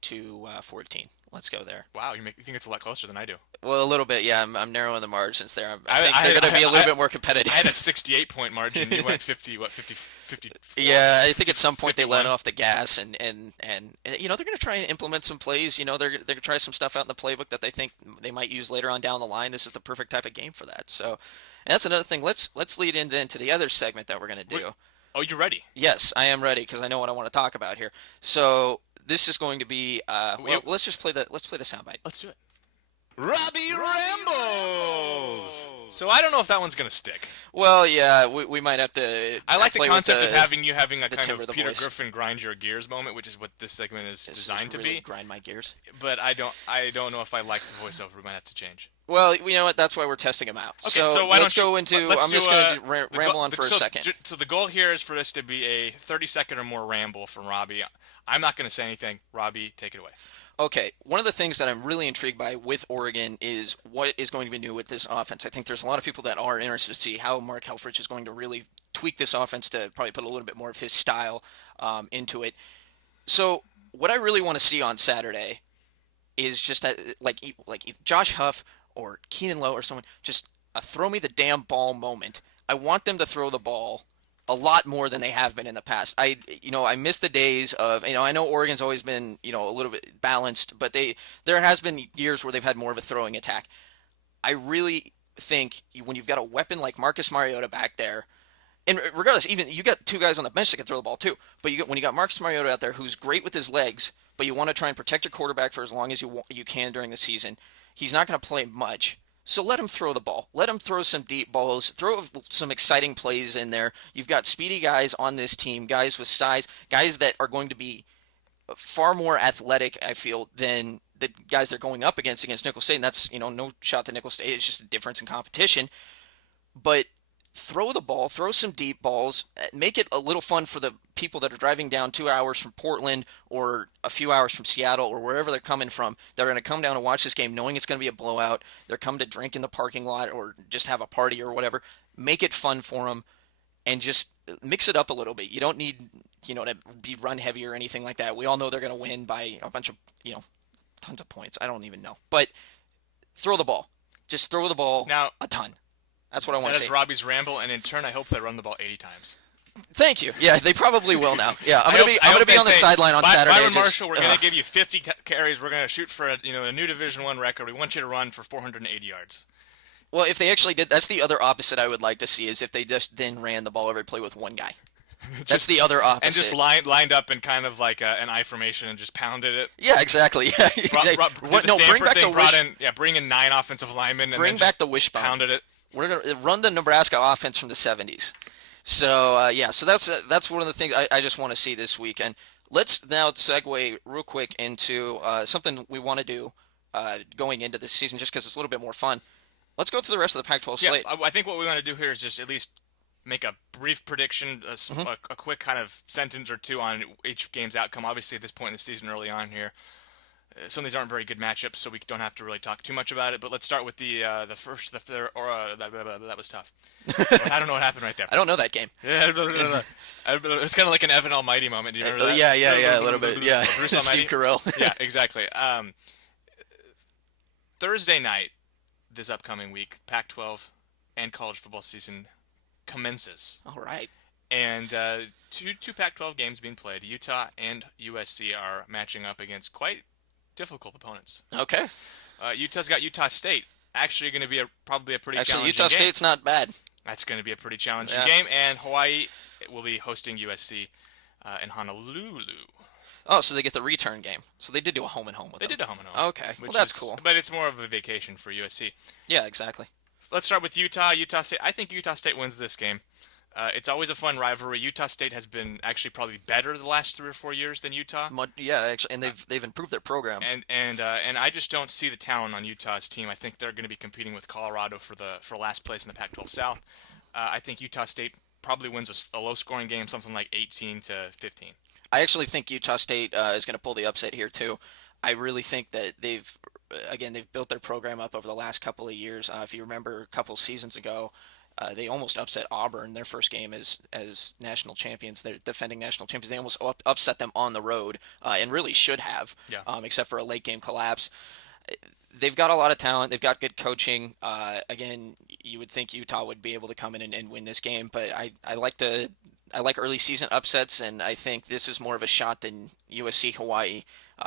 to 14. Let's go there. Wow, you think it's a lot closer than I do. Well, a little bit, yeah. I'm narrowing the margins there. I I think I they're going to be a little bit more I had a competitive. 68-point margin. You went 50, what, 50, 54, Yeah, I think at some point they let 51. off the gas, and they're going to try and implement some plays. They're going to try some stuff out in the playbook that they think they might use later on down the line. This is the perfect type of game for that. So, and that's another thing. Let's lead into the other segment that we're going to Wait, do. oh, you're ready. Yes, I am ready because I know what I want to talk about here. So this is going to be Wait, let's play the soundbite. let's do it. Robbie Rambles. So I don't know if that one's gonna stick. Well, yeah, we might have to I like the play with concept of having a kind timbre of of the Peter voice. Griffin grind your gears moment, which is what this segment is This designed to really be. grind my gears. But I don't know if I like the voiceover. We might have to change. Well, you know what? That's why we're testing them out. Okay, so Let's go into. I'm just going to ramble on for a second. So the goal here is for this to be a 30-second or more ramble from Robbie. I'm not going to say anything. Robbie, take it away. Okay, one of the things that I'm really intrigued by with Oregon is what is going to be new with this offense. I think there's a lot of people that are interested to see how Mark Helfrich is going to really tweak this offense to probably put a little bit more of his style into it. So what I really want to see on Saturday is just that, like Josh Huff or Keenan Lowe or someone, just a throw me the damn ball moment. I want them to throw the ball a lot more than they have been in the past. I miss the days of, I know Oregon's always been, a little bit balanced, but there has been years where they've had more of a throwing attack. I really think when you've got a weapon like Marcus Mariota back there, and regardless, even you got two guys on the bench that can throw the ball too. But when you got Marcus Mariota out there, who's great with his legs, but you want to try and protect your quarterback for as long as you can during the season. He's not going to play much, so let him throw the ball. Let him throw some deep balls. Throw some exciting plays in there. You've got speedy guys on this team, guys with size, guys that are going to be far more athletic, I feel, than the guys they're going up against Nicholls State. And that's no shot to Nicholls State. It's just a difference in competition. But throw the ball, throw some deep balls, make it a little fun for the people that are driving down 2 hours from Portland or a few hours from Seattle or wherever they're coming from. They're going to come down and watch this game knowing it's going to be a blowout. They're coming to drink in the parking lot or just have a party or whatever. Make it fun for them and just mix it up a little bit. You don't need, to be run heavy or anything like that. We all know they're going to win by a bunch of, tons of points. I don't even know. But throw the ball. Just throw the ball Now, a ton. That's what I want that to is say. Robbie's ramble, and in turn, I hope they run the ball 80 times. Thank you. Yeah, they probably will now. Yeah, I'm I gonna hope be they on the say, sideline on Saturday. Byron Marshall, we're going to give you 50 carries. We're going to shoot for a new Division I record. We want you to run for 480 yards. Well, if they actually did, that's the other opposite I would like to see is if they just then ran the ball every play with one guy. That's the other opposite. And just lined up in kind of like an I formation and just pounded it. Yeah, exactly. Yeah, exactly. Bring in 9 offensive linemen and bring then back the wishbone. Pounded it. We're gonna run the Nebraska offense from the '70s. So so that's one of the things I just want to see this weekend. Let's now segue real quick into something we want to do going into this season, just because it's a little bit more fun. Let's go through the rest of the Pac-12 slate. I think what we want to do here is just at least make a brief prediction, a quick kind of sentence or two on each game's outcome. Obviously, at this point in the season, early on here, some of these aren't very good matchups, so we don't have to really talk too much about it. But let's start with the first, that was tough. I don't know what happened right there. I don't know that game. It's kind of like an Evan Almighty moment. Do you remember that? Yeah, a little bit. Yeah, Bruce Almighty. Steve Carell. Yeah, exactly. Thursday night, this upcoming week, Pac-12 and college football season commences. All right. And two Pac-12 games being played. Utah and USC are matching up against quite difficult opponents. Okay. Utah's got Utah State. Actually going to be probably a pretty challenging Utah game. State's not bad. That's going to be a pretty challenging game. And Hawaii will be hosting USC in Honolulu. Oh, so they get the return game. So they did do a home and home with them. They did a home and home. Okay. Well, that's cool. But it's more of a vacation for USC. Yeah, exactly. Let's start with Utah State. I think Utah State wins this game. It's always a fun rivalry. Utah State has been actually probably better the last 3 or 4 years than Utah. Yeah, actually, and they've improved their program. And I just don't see the talent on Utah's team. I think they're going to be competing with Colorado for last place in the Pac-12 South. I think Utah State probably wins a low-scoring game, something like 18-15. I actually think Utah State is going to pull the upset here too. I really think that they've built their program up over the last couple of years. If you remember a couple seasons ago, They almost upset Auburn their first game as national champions. They're defending national champions. They almost upset them on the road, and really should have, Yeah. except for a late game collapse. They've got a lot of talent. They've got good coaching. Again, you would think Utah would be able to come in and win this game, but I like early season upsets, and I think this is more of a shot than USC Hawaii,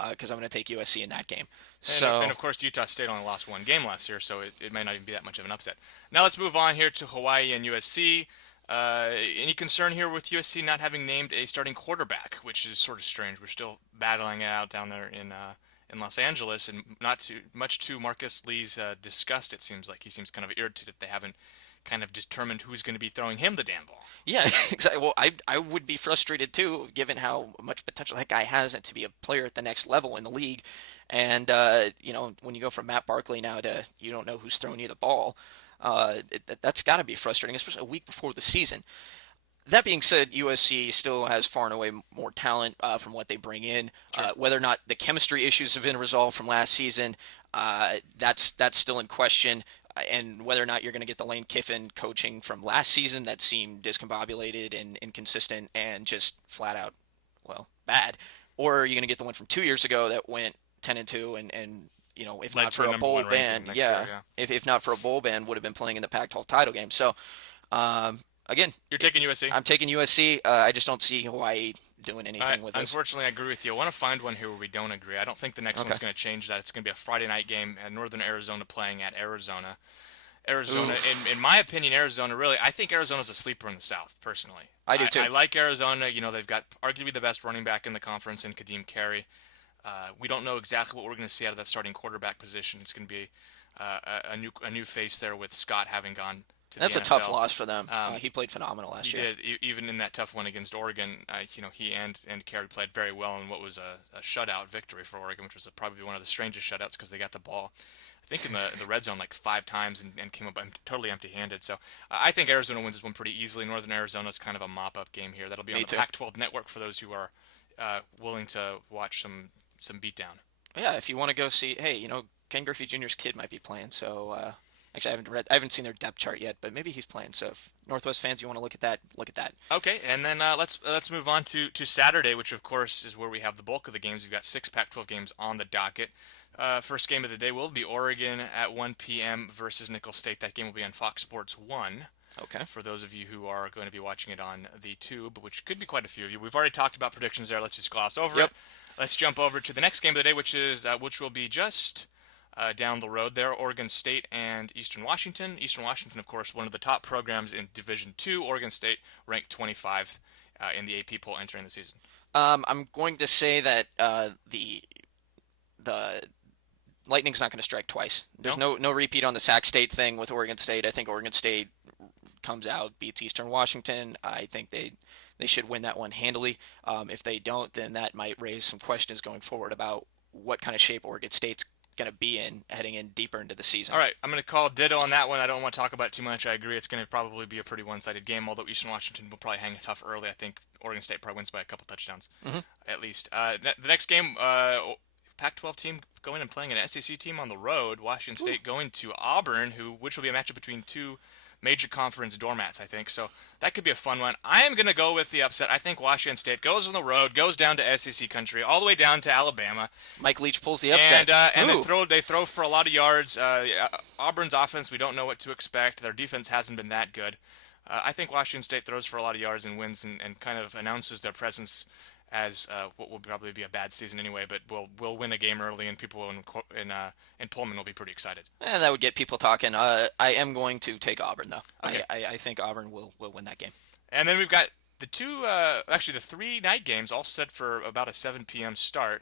because I'm going to take USC in that game. And So of course, Utah State only lost one game last year, so it might not even be that much of an upset. Now let's move on here to Hawaii and USC. Any concern here with USC not having named a starting quarterback, which is sort of strange. We're still battling it out down there in Los Angeles, and not too much to Marcus Lee's disgust. It seems like he seems kind of irritated that they haven't kind of determined who's going to be throwing him the damn ball. yeah, exactly. Well, I would be frustrated too, given how much potential that guy has to be a player at the next level in the league. And when you go from Matt Barkley now to you don't know who's throwing you the ball, that's got to be frustrating, especially a week before the season. That being said, USC still has far and away more talent from what they bring in. Sure. Whether or not the chemistry issues have been resolved from last season, that's still in question. And whether or not you're going to get the Lane Kiffin coaching from last season that seemed discombobulated and inconsistent and just flat out, well, bad, or are you going to get the one from 2 years ago that went 10-2 and if Led not to for a a number bowl one ranking ban, next yeah, year, yeah. if not for a bowl ban, would have been playing in the Pac-12 title game. So, again, You're taking USC? I'm taking USC. I just don't see Hawaii doing anything with this. Unfortunately, I agree with you. I want to find one here where we don't agree. I don't think the next Okay. one's going to change that. It's going to be a Friday night game, Northern Arizona playing at Arizona. Arizona, in my opinion, Arizona really, I think Arizona's a sleeper in the South, personally. I do too. I like Arizona. They've got arguably the best running back in the conference in Kadeem Carey. We don't know exactly what we're going to see out of that starting quarterback position. It's going to be a new face there with Scott having gone to That's the a tough NFL. loss for them. He played phenomenal last He year. did, even in that tough one against Oregon. He and Carey played very well in what was a shutout victory for Oregon, which was probably one of the strangest shutouts because they got the ball, I think, in the red zone like 5 times and came up totally empty-handed. So I think Arizona wins this one pretty easily. Northern Arizona's kind of a mop-up game here. That'll be on Me the too. Pac-12 network for those who are willing to watch some beatdown. Yeah, if you want to go see, hey, Ken Griffey Jr.'s kid might be playing. So actually, I haven't seen their depth chart yet, but maybe he's playing. So if Northwest fans, you want to look at that, look at that. Okay, and then let's move on to Saturday, which of course is where we have the bulk of the games. We've got 6 Pac-12 games on the docket. First game of the day will be Oregon at 1 p.m. versus Nicholls State. That game will be on Fox Sports 1. Okay. For those of you who are going to be watching it on the tube, which could be quite a few of you. We've already talked about predictions there. Let's just gloss over Yep. it. Let's jump over to the next game of the day, which will be just down the road there, Oregon State and Eastern Washington. Eastern Washington, of course, one of the top programs in Division II. Oregon State ranked 25 in the AP poll entering the season. I'm going to say that the Lightning's not going to strike twice. There's no repeat on the Sac State thing with Oregon State. I think Oregon State comes out, beats Eastern Washington. I think they should win that one handily. If they don't, then that might raise some questions going forward about what kind of shape Oregon State's going to be in heading in deeper into the season. All right, I'm going to call ditto on that one. I don't want to talk about it too much. I agree it's going to probably be a pretty one-sided game, although Eastern Washington will probably hang tough early. I think Oregon State probably wins by a couple touchdowns, at least. The next game, Pac-12 team going and playing an SEC team on the road. Washington State going to Auburn, which will be a matchup between two major conference doormats, I think. So that could be a fun one. I am going to go with the upset. I think Washington State goes on the road, goes down to SEC country, all the way down to Alabama. Mike Leach pulls the upset. And they throw for a lot of yards. Auburn's offense, we don't know what to expect. Their defense hasn't been that good. I think Washington State throws for a lot of yards and wins and kind of announces their presence as what will probably be a bad season anyway, but we'll win a game early, and people in Pullman will be pretty excited. And that would get people talking. I am going to take Auburn, though. Okay. I think Auburn will win that game. And then we've got the the 3 night games, all set for about a 7 p.m. start.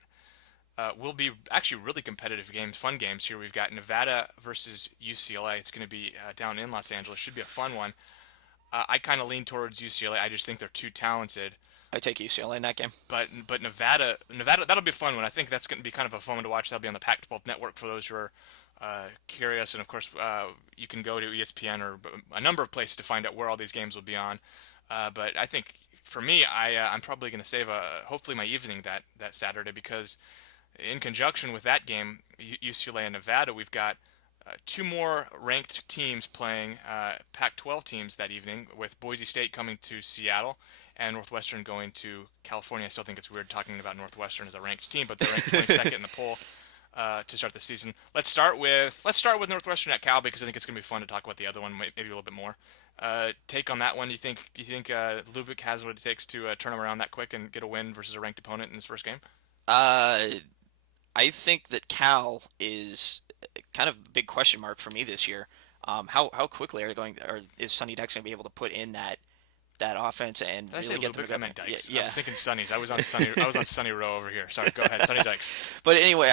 Will be actually really competitive games, fun games here. We've got Nevada versus UCLA. It's going to be down in Los Angeles. Should be a fun one. I kind of lean towards UCLA. I just think they're too talented. I take UCLA in that game. But Nevada, that'll be a fun one. I think that's going to be kind of a fun one to watch. That'll be on the Pac-12 network for those who are curious. And of course, you can go to ESPN or a number of places to find out where all these games will be on. But I think for me, I'm probably going to save hopefully my evening that Saturday, because in conjunction with that game, UCLA and Nevada, we've got two more ranked teams playing Pac-12 teams that evening, with Boise State coming to Seattle and Northwestern going to California. I still think it's weird talking about Northwestern as a ranked team, but they're ranked 22nd in the poll to start the season. Let's start with Northwestern at Cal, because I think it's going to be fun to talk about the other one maybe a little bit more. Take on that one. You think Lubick has what it takes to turn them around that quick and get a win versus a ranked opponent in his first game? Uh, I think that Cal is kind of a big question mark for me this year. How quickly are they going, or is Sonny Dex going to be able to put in that offense and Did I say really get them Lubick? I together? meant Dykes. I Yeah. was thinking Sonny's. I was on Sonny Row over here. Sorry, go ahead, Sonny Dykes. But anyway,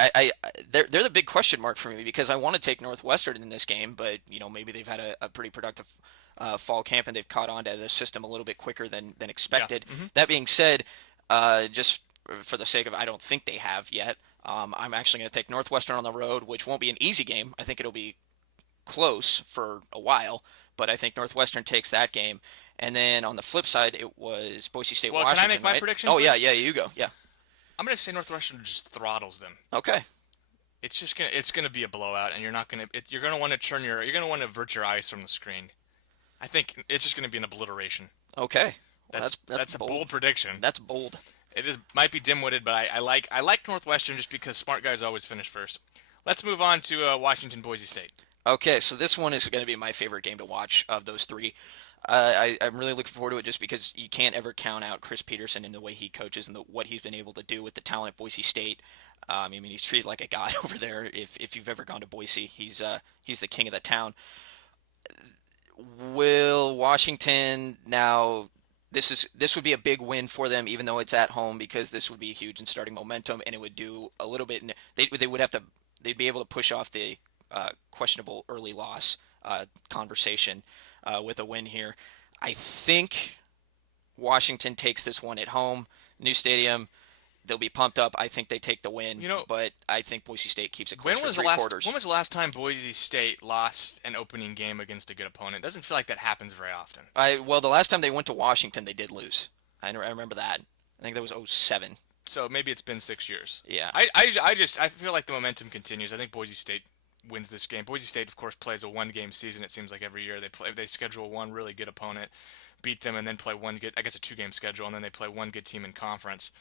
they're the big question mark for me because I want to take Northwestern in this game, but maybe they've had a pretty productive fall camp and they've caught on to the system a little bit quicker than Yeah. expected. Hmm. That being said, just for the sake of I don't think they have yet. I'm actually going to take Northwestern on the road, which won't be an easy game. I think it'll be close for a while, but I think Northwestern takes that game. And then on the flip side, it was Boise State, Well, can I Washington, make my right? prediction, Oh yeah, please? yeah, you go. Yeah. I'm gonna say Northwestern just throttles them. Okay. It's gonna be a blowout, and you're gonna want to you're gonna want to avert your eyes from the screen. I think it's just gonna be an obliteration. Okay. Well, That's a bold prediction. That's bold. It is might be dim-witted, but I like Northwestern just because smart guys always finish first. Let's move on to Washington Boise State. Okay, so this one is going to be my favorite game to watch of those three. I'm really looking forward to it just because you can't ever count out Chris Peterson and the way he coaches and what he's been able to do with the talent at Boise State. I mean, he's treated like a god over there. If you've ever gone to Boise, he's the king of the town. Will Washington now? This would be a big win for them, even though it's at home, because this would be huge in starting momentum, and it would do a little bit. They would have to they'd be able to push off the questionable early loss conversation with a win here. I think Washington takes this one at home, new stadium. They'll be pumped up. I think they take the win, You know, but I think Boise State keeps it close when for was the three last quarters. when was the last time Boise State lost an opening game against a good opponent? It doesn't feel like that happens very often. Well, the last time they went to Washington, they did lose. I remember that. I think that was '07. So maybe it's been 6 years. Yeah. I feel like the momentum continues. I think Boise State wins this game. Boise State, of course, plays a one-game season. It seems like every year they schedule one really good opponent, beat them, and then play one good. I guess a two-game schedule, and then they play one good team in conference.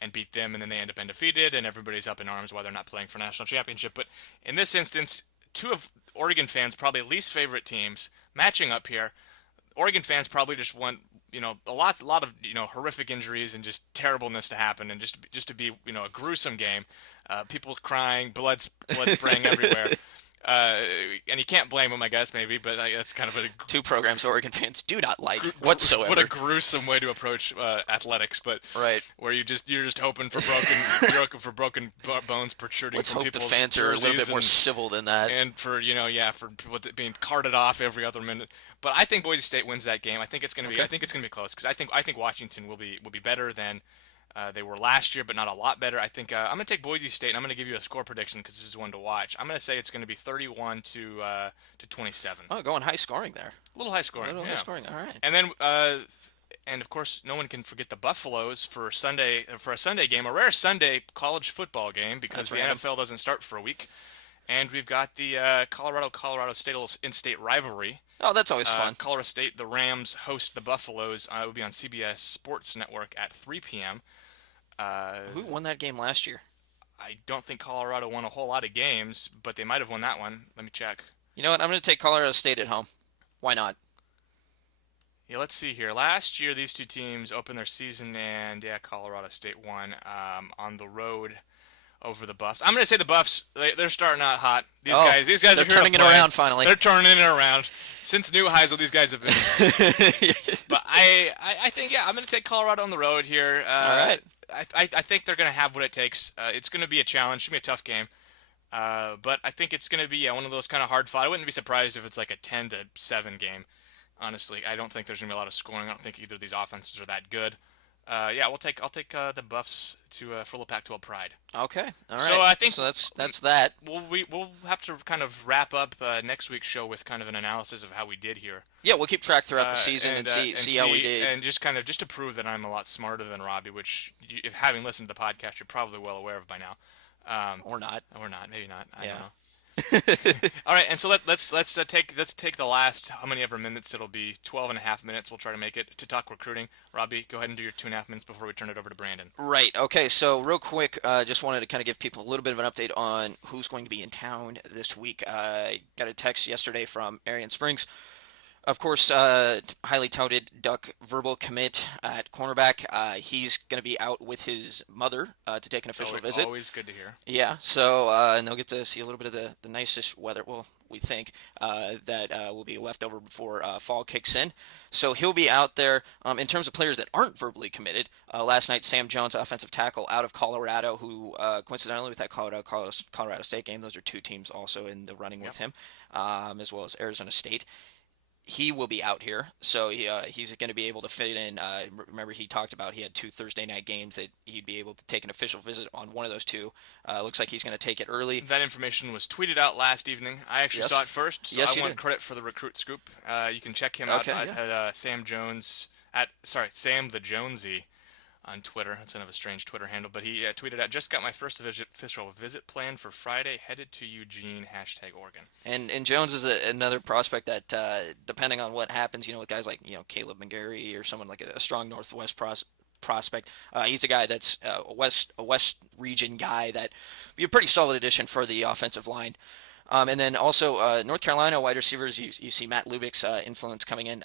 And beat them, and then they end up undefeated, and everybody's up in arms while they're not playing for national championship. But in this instance, two of Oregon fans' probably least favorite teams matching up here. Oregon fans probably just want a lot of horrific injuries and just terribleness to happen, and just to be a gruesome game, people crying, blood spraying everywhere. And you can't blame them, I guess, maybe, but that's kind of a Two programs Oregon fans do not like whatsoever. what a gruesome way to approach athletics, but Right. where you're just hoping for broken bones protruding Let's from hope the people's fans are a little jerseys bit more civil than that. and for people being carted off every other minute. But I think Boise State wins that game. I think it's gonna be Okay. I think it's gonna be close, because I think Washington will be better than they were last year, but not a lot better. I think I'm going to take Boise State, and I'm going to give you a score prediction because this is one to watch. I'm going to say it's going to be 31 to 27. Oh, going high scoring there. A little high scoring. A little Yeah. high scoring. All right. And then, and of course, no one can forget the Buffaloes for a Sunday game, a rare Sunday college football game, because That's the random. NFL doesn't start for a week. And we've got the Colorado State in-state rivalry. Oh, that's always fun. Colorado State, the Rams host the Buffaloes. It will be on CBS Sports Network at 3 p.m. Who won that game last year? I don't think Colorado won a whole lot of games, but they might have won that one. Let me check. You know what? I'm going to take Colorado State at home. Why not? Yeah, let's see here. Last year, these two teams opened their season, and Colorado State won on the road over the Buffs. I'm going to say the Buffs. They're starting out hot. These guys are they're here to turning it play. around finally. They're turning it around. Since New Heisel, these guys have been. But I think I'm going to take Colorado on the road here. All right. I think they're going to have what it takes. It's going to be a challenge. It's going to be a tough game. But I think it's going to be one of those kind of hard fought. I wouldn't be surprised if it's like a 10-7 game. Honestly, I don't think there's going to be a lot of scoring. I don't think either of these offenses are that good. I'll take the Buffs for the Pac-12 pride. Okay. All right. So I think that's that. We'll have to kind of wrap up next week's show with kind of an analysis of how we did here. Yeah, we'll keep track throughout the season and see how we did. And just to prove that I'm a lot smarter than Robbie, which, if having listened to the podcast, you're probably well aware of by now. Or not. Or not, maybe not. I Yeah. don't know. All right, and so let's take the last how many ever minutes it'll be, 12 and a half minutes. We'll try to make it to talk recruiting. Robbie, go ahead and do your 2.5 minutes before we turn it over to Brandon. Right. Okay. So real quick, just wanted to kind of give people a little bit of an update on who's going to be in town this week. I got a text yesterday from Arian Springs. Of course, highly touted Duck verbal commit at cornerback. He's going to be out with his mother to take an official visit. Always good to hear. Yeah, so and they'll get to see a little bit of the nicest weather. Well, we think that will be left over before fall kicks in. So he'll be out there. In terms of players that aren't verbally committed, last night Sam Jones, offensive tackle out of Colorado, who coincidentally with that Colorado State game, those are two teams also in the running Yep. with him, as well as Arizona State. He will be out here, so he's going to be able to fit in. Remember, he talked about he had two Thursday night games that he'd be able to take an official visit on one of those two. Looks like he's going to take it early. That information was tweeted out last evening. I actually saw Yes, it first, so yes, I you want did. credit for the recruit scoop. You can check him out Okay, yeah. at Sam Jones Sam the Jonesy on Twitter. That's kind of a strange Twitter handle, but he tweeted out, "Just got my first official visit planned for Friday. Headed to Eugene. #Oregon." And Jones is another prospect that, depending on what happens, with guys like Caleb McGarry or someone like a strong Northwest prospect. He's a guy that's a West region guy that be a pretty solid addition for the offensive line. And then also North Carolina wide receivers, you see Matt Lubick's influence coming in.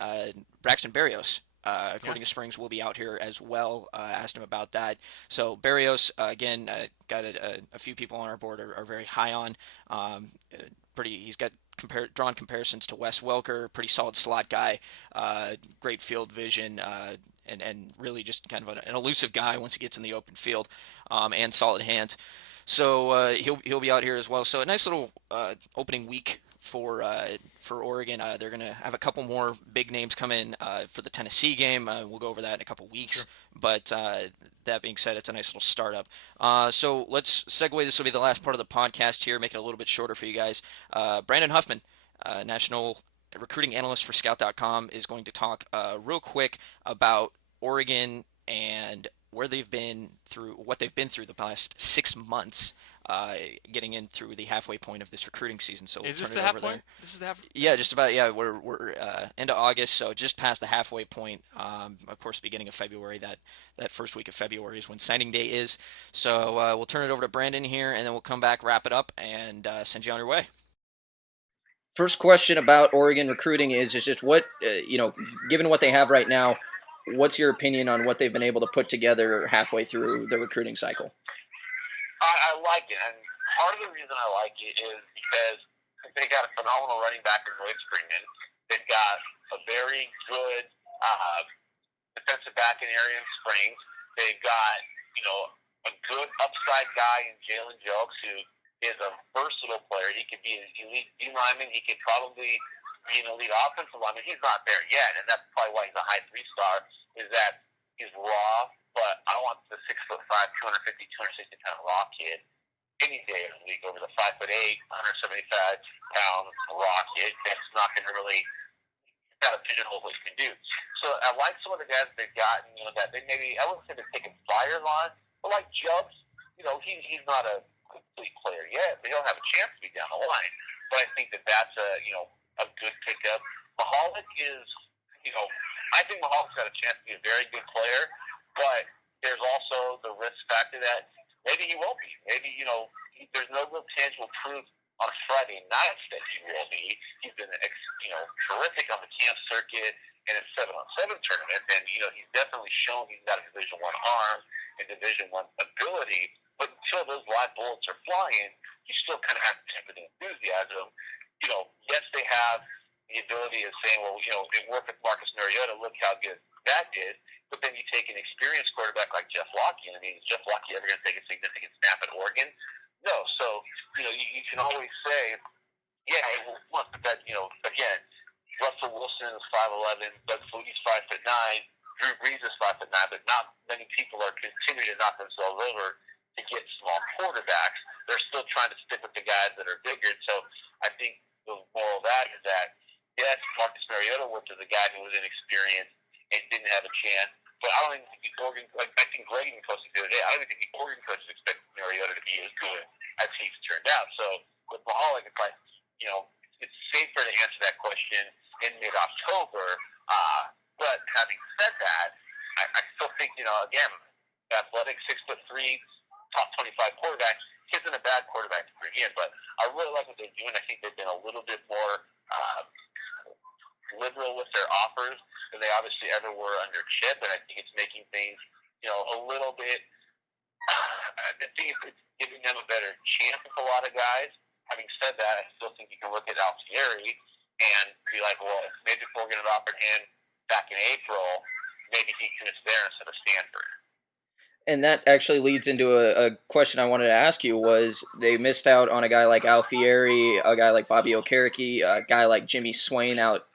Braxton Berrios, Yeah. according to Springs, will be out here as well. Asked him about that. So Berrios, again, guy that a few people on our board are very high on. He's got drawn comparisons to Wes Welker, pretty solid slot guy, great field vision, and really just kind of an elusive guy once he gets in the open field, and solid hands. So he'll be out here as well. So a nice little opening week for Oregon. They're gonna have a couple more big names come in for the Tennessee game. We'll go over that in a couple weeks. Sure. But that being said, it's a nice little startup. So let's segue. This will be the last part of the podcast here, make it a little bit shorter for you guys. Brandon Huffman, national recruiting analyst for Scout.com, is going to talk real quick about Oregon and where they've been through what they've been through the past 6 months, getting in through the halfway point of this recruiting season. So we'll Is this turn the it half over point? there. This is the half. Yeah, just about. Yeah, we're into August, so just past the halfway point. Of course, beginning of February. That first week of February is when signing day is. So we'll turn it over to Brandon here, and then we'll come back, wrap it up, and send you on your way. First question about Oregon recruiting is just what given what they have right now, what's your opinion on what they've been able to put together halfway through the recruiting cycle? I like it, and part of the reason I like it is because they got a phenomenal running back in Royce Freeman. They've got a very good defensive back in Arian Springs. They've got a good upside guy in Jalen Jokes, who is a versatile player. He could be an elite D lineman. He could probably be an elite offensive lineman. He's not there yet, and that's probably why he's a high 3-star. Is that he's raw, but I want the 6'5", 250, 260-pound raw kid any day of the week over the 5'8", 175-pound raw kid. That's not going to really kind of pigeonhole what you can do. So I like some of the guys they've gotten. That they maybe, I wouldn't say they're taking flyers on, but like Jubbs, he's not a complete player yet. They don't have a chance to be down the line. But I think that's a good pickup. Mahalik is, I think Mahalik's got a chance to be a very good player, but there's also the risk factor that maybe he won't be. Maybe, there's no real tangible proof on Friday nights that he will be. He's been, terrific on the camp circuit and in 7-on-7 tournaments, and, he's definitely shown he's got a Division I arm and Division I ability. But until those live bullets are flying, you still kind of have to temper the enthusiasm. Yes, they have the ability of saying, well, it worked with Marcus Mariota. Look how good that did. But then you take an experienced quarterback like Jeff Locke. I mean, is Jeff Locke ever going to take a significant snap at Oregon? No. So, you can always say, yeah, but that, again, Russell Wilson is 5'11", Doug Flutie's 5'9", Drew Brees is 5'9", but not many people are continuing to knock themselves over to get small quarterbacks. They're still trying to stick with the guys that are bigger. So I think the moral of that is that, yes, Marcus Mariota worked as a guy who was inexperienced and didn't have a chance. But I don't even think the Oregon, I think Greg even posted the other day, I don't even think the Oregon coaches expect Mariota to be as good as he's turned out. So with Mahalik, it's like, it's safer to answer that question in mid-October. But having said that, I still think, again, athletic, 6'3", top 25 quarterback isn't a bad quarterback to bring in. But I really like what they're doing. I think they've been a little bit more liberal with their offers than they obviously ever were under Chip, and I think it's making things, a little bit. I think it's giving them a better chance with a lot of guys. Having said that, I still think you can look at Alfieri and be like, well, if maybe if we're going to offer him back in April, maybe he commits there instead of Stanford. And that actually leads into a question I wanted to ask you was they missed out on a guy like Alfieri, a guy like Bobby Okereke, a guy like Jimmy Swain out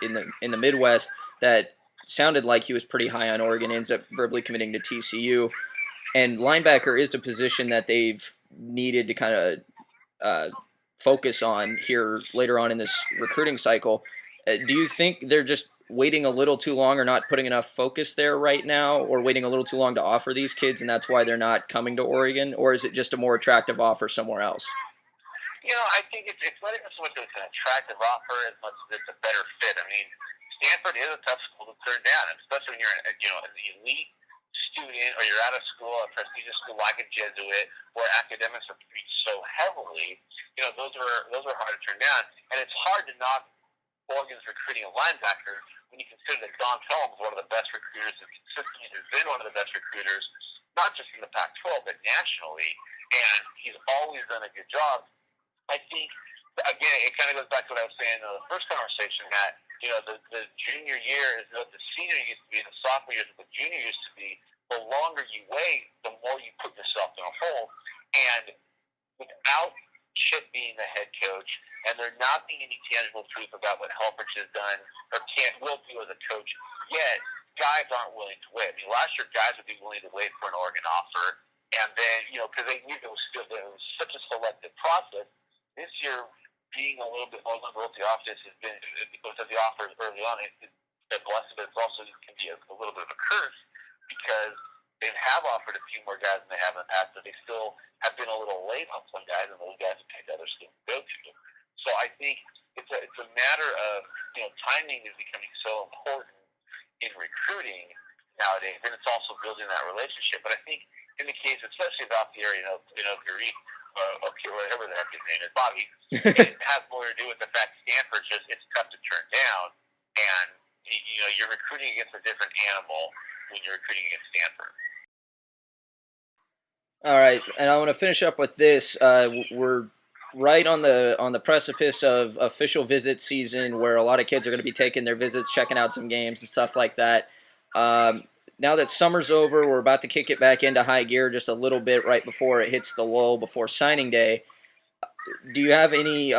in the Midwest that sounded like he was pretty high on Oregon, ends up verbally committing to TCU. And linebacker is a position that they've needed to kind of focus on here later on in this recruiting cycle. Do you think they're just waiting a little too long or not putting enough focus there right now, or waiting a little too long to offer these kids and that's why they're not coming to Oregon? Or is it just a more attractive offer somewhere else? I think it's not even so much as an attractive offer as much as it's a better fit. I mean, Stanford is a tough school to turn down, especially when you're an elite student or you're out of school, a prestigious school like a Jesuit, where academics are preached so heavily. Those are hard to turn down, and it's hard to knock Oregon's recruiting a linebacker when you consider that Don Pellum is one of the best recruiters and consistently has been one of the best recruiters, not just in the Pac-12 but nationally, and he's always done a good job. I think, again, it kind of goes back to what I was saying in the first conversation, that the junior year is what the senior used to be, the sophomore year is what the junior used to be. The longer you wait, the more you put yourself in a hole, and without Chip being the head coach, and there not being any tangible proof about what Helfrich has done or will do as a coach yet, guys aren't willing to wait. I mean, last year guys would be willing to wait for an Oregon offer, and then, because they knew it was such a selective process. This year, being a little bit more liberal with the office has been, because of the offers early on, it's a blessing, but it also can be a little bit of a curse, because they have offered a few more guys than they have in the past, but they still have been a little late on some guys, and those guys have picked other schools to go to. So I think it's a matter of, timing is becoming so important in recruiting nowadays, and it's also building that relationship. But I think in the case, especially of Alfieri and Okereke, whatever the heck his name is, Bobby, it has more to do with the fact Stanford's it's tough to turn down, and you're recruiting against a different animal when you're recruiting against Stanford. All right, and I want to finish up with this. We're right on the precipice of official visit season, where a lot of kids are going to be taking their visits, checking out some games and stuff like that. Now that summer's over, we're about to kick it back into high gear just a little bit right before it hits the lull before signing day. Do you have any,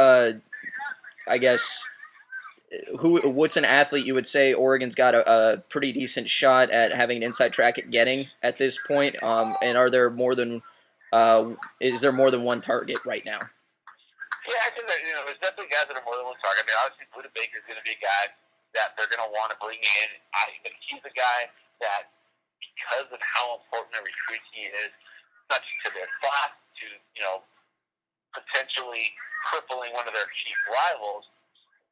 what's an athlete you would say Oregon's got a pretty decent shot at having an inside track at getting at this point? And are there more than is there more than one target right now? Yeah, I think that there's definitely guys that are more than one target. I mean, obviously Buda Baker is going to be a guy that they're going to want to bring in. But he's a guy that, because of how important a recruit he is, not just to their class, to potentially crippling one of their chief rivals.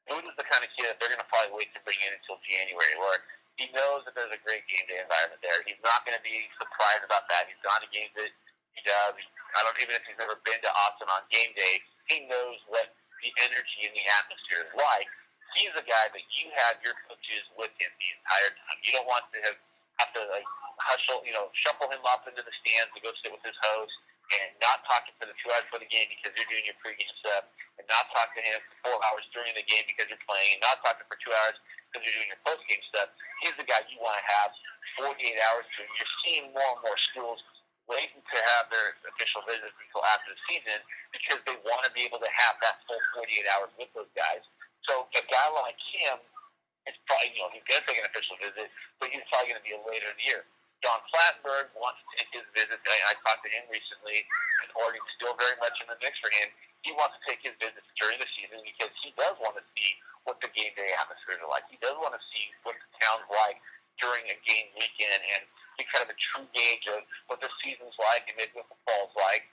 Buda's the kind of kid that they're going to probably wait to bring in until January, where he knows that there's a great game day environment there. He's not going to be surprised about that. He's gone to games that he does. Even if he's never been to Austin on game day, he knows what the energy and the atmosphere is like. He's a guy that you have your coaches with him the entire time. You don't want to have to shuffle him up into the stands to go sit with his host and not talk to him for the 2 hours before the game because you're doing your pregame stuff, and not talk to him for 4 hours during the game because you're playing, not talk to him for 2 hours because you're doing your postgame stuff. He's the guy you want to have 48 hours to. You're seeing more and more schools waiting to have their official visits until after the season because they want to be able to have that full 48 hours with those guys. So a guy like him is probably, he's going to take an official visit, but he's probably going to be later in the year. Don Plattenberg wants to take his visits. I talked to him recently, and Oregon's still very much in the mix for him. He wants to take his visits during the season because he does want to see what the game day atmosphere is like. He does want to see what the town's like during a game weekend and be kind of a true gauge of what the season's like and maybe what the fall's like.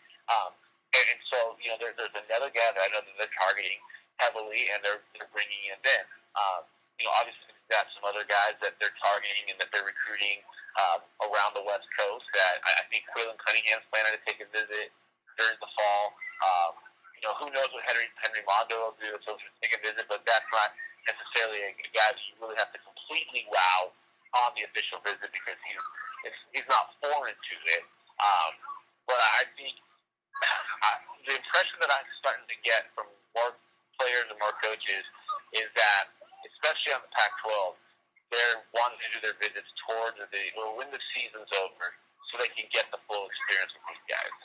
And so, there's another guy that I know that they're targeting heavily, and they're bringing him in. Obviously, they've got some other guys that they're targeting and that they're recruiting around the West Coast that I think Quaylen Cunningham's planning to take a visit during the fall. Who knows what Henry Mondo will do, so he'll take a visit, but that's not necessarily a guy that you really have to completely wow on the official visit because he's not foreign to it. But I think the impression that I'm starting to get from more players and more coaches is that, especially on the Pac-12, they're wanting to do their visits towards when the season's over so they can get the full experience with these guys.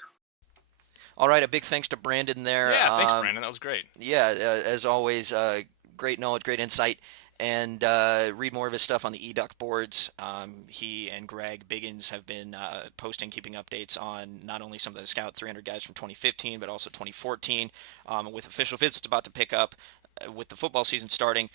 All right, a big thanks to Brandon there. Yeah, thanks, Brandon. That was great. Yeah, as always, great knowledge, great insight. And read more of his stuff on the eDuck boards. He and Greg Biggins have been keeping updates on not only some of the Scout 300 guys from 2015, but also 2014. With official visits about to pick up, with the football season starting,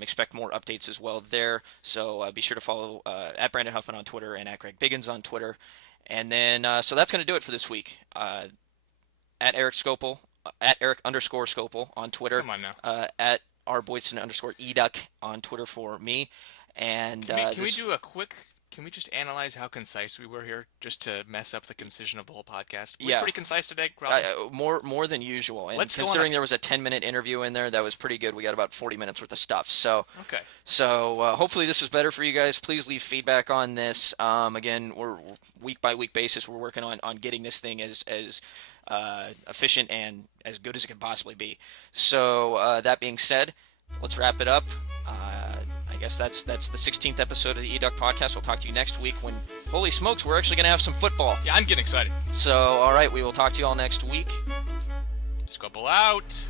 expect more updates as well there. So be sure to follow at Brandon Huffman on Twitter and at Greg Biggins on Twitter. And then, so that's going to do it for this week. At Erik Scopel, at Erik_Scopel on Twitter. Come on now. At Boydstun _eDuck on Twitter for me. And can we just analyze how concise we were here, just to mess up the concision of the whole podcast? We're pretty concise today, Robbie. More than usual. And Let's considering there was a 10-minute interview in there, that was pretty good. We got about 40 minutes worth of stuff. So okay. So hopefully this was better for you guys. Please leave feedback on this. Again, we're week by week basis. We're working on getting this thing as efficient and as good as it can possibly be. So that being said, let's wrap it up. I guess that's the 16th episode of the eDuck podcast. We'll talk to you next week when, holy smokes, we're actually going to have some football. Yeah, I'm getting excited. So, all right, we will talk to you all next week. Scopel out.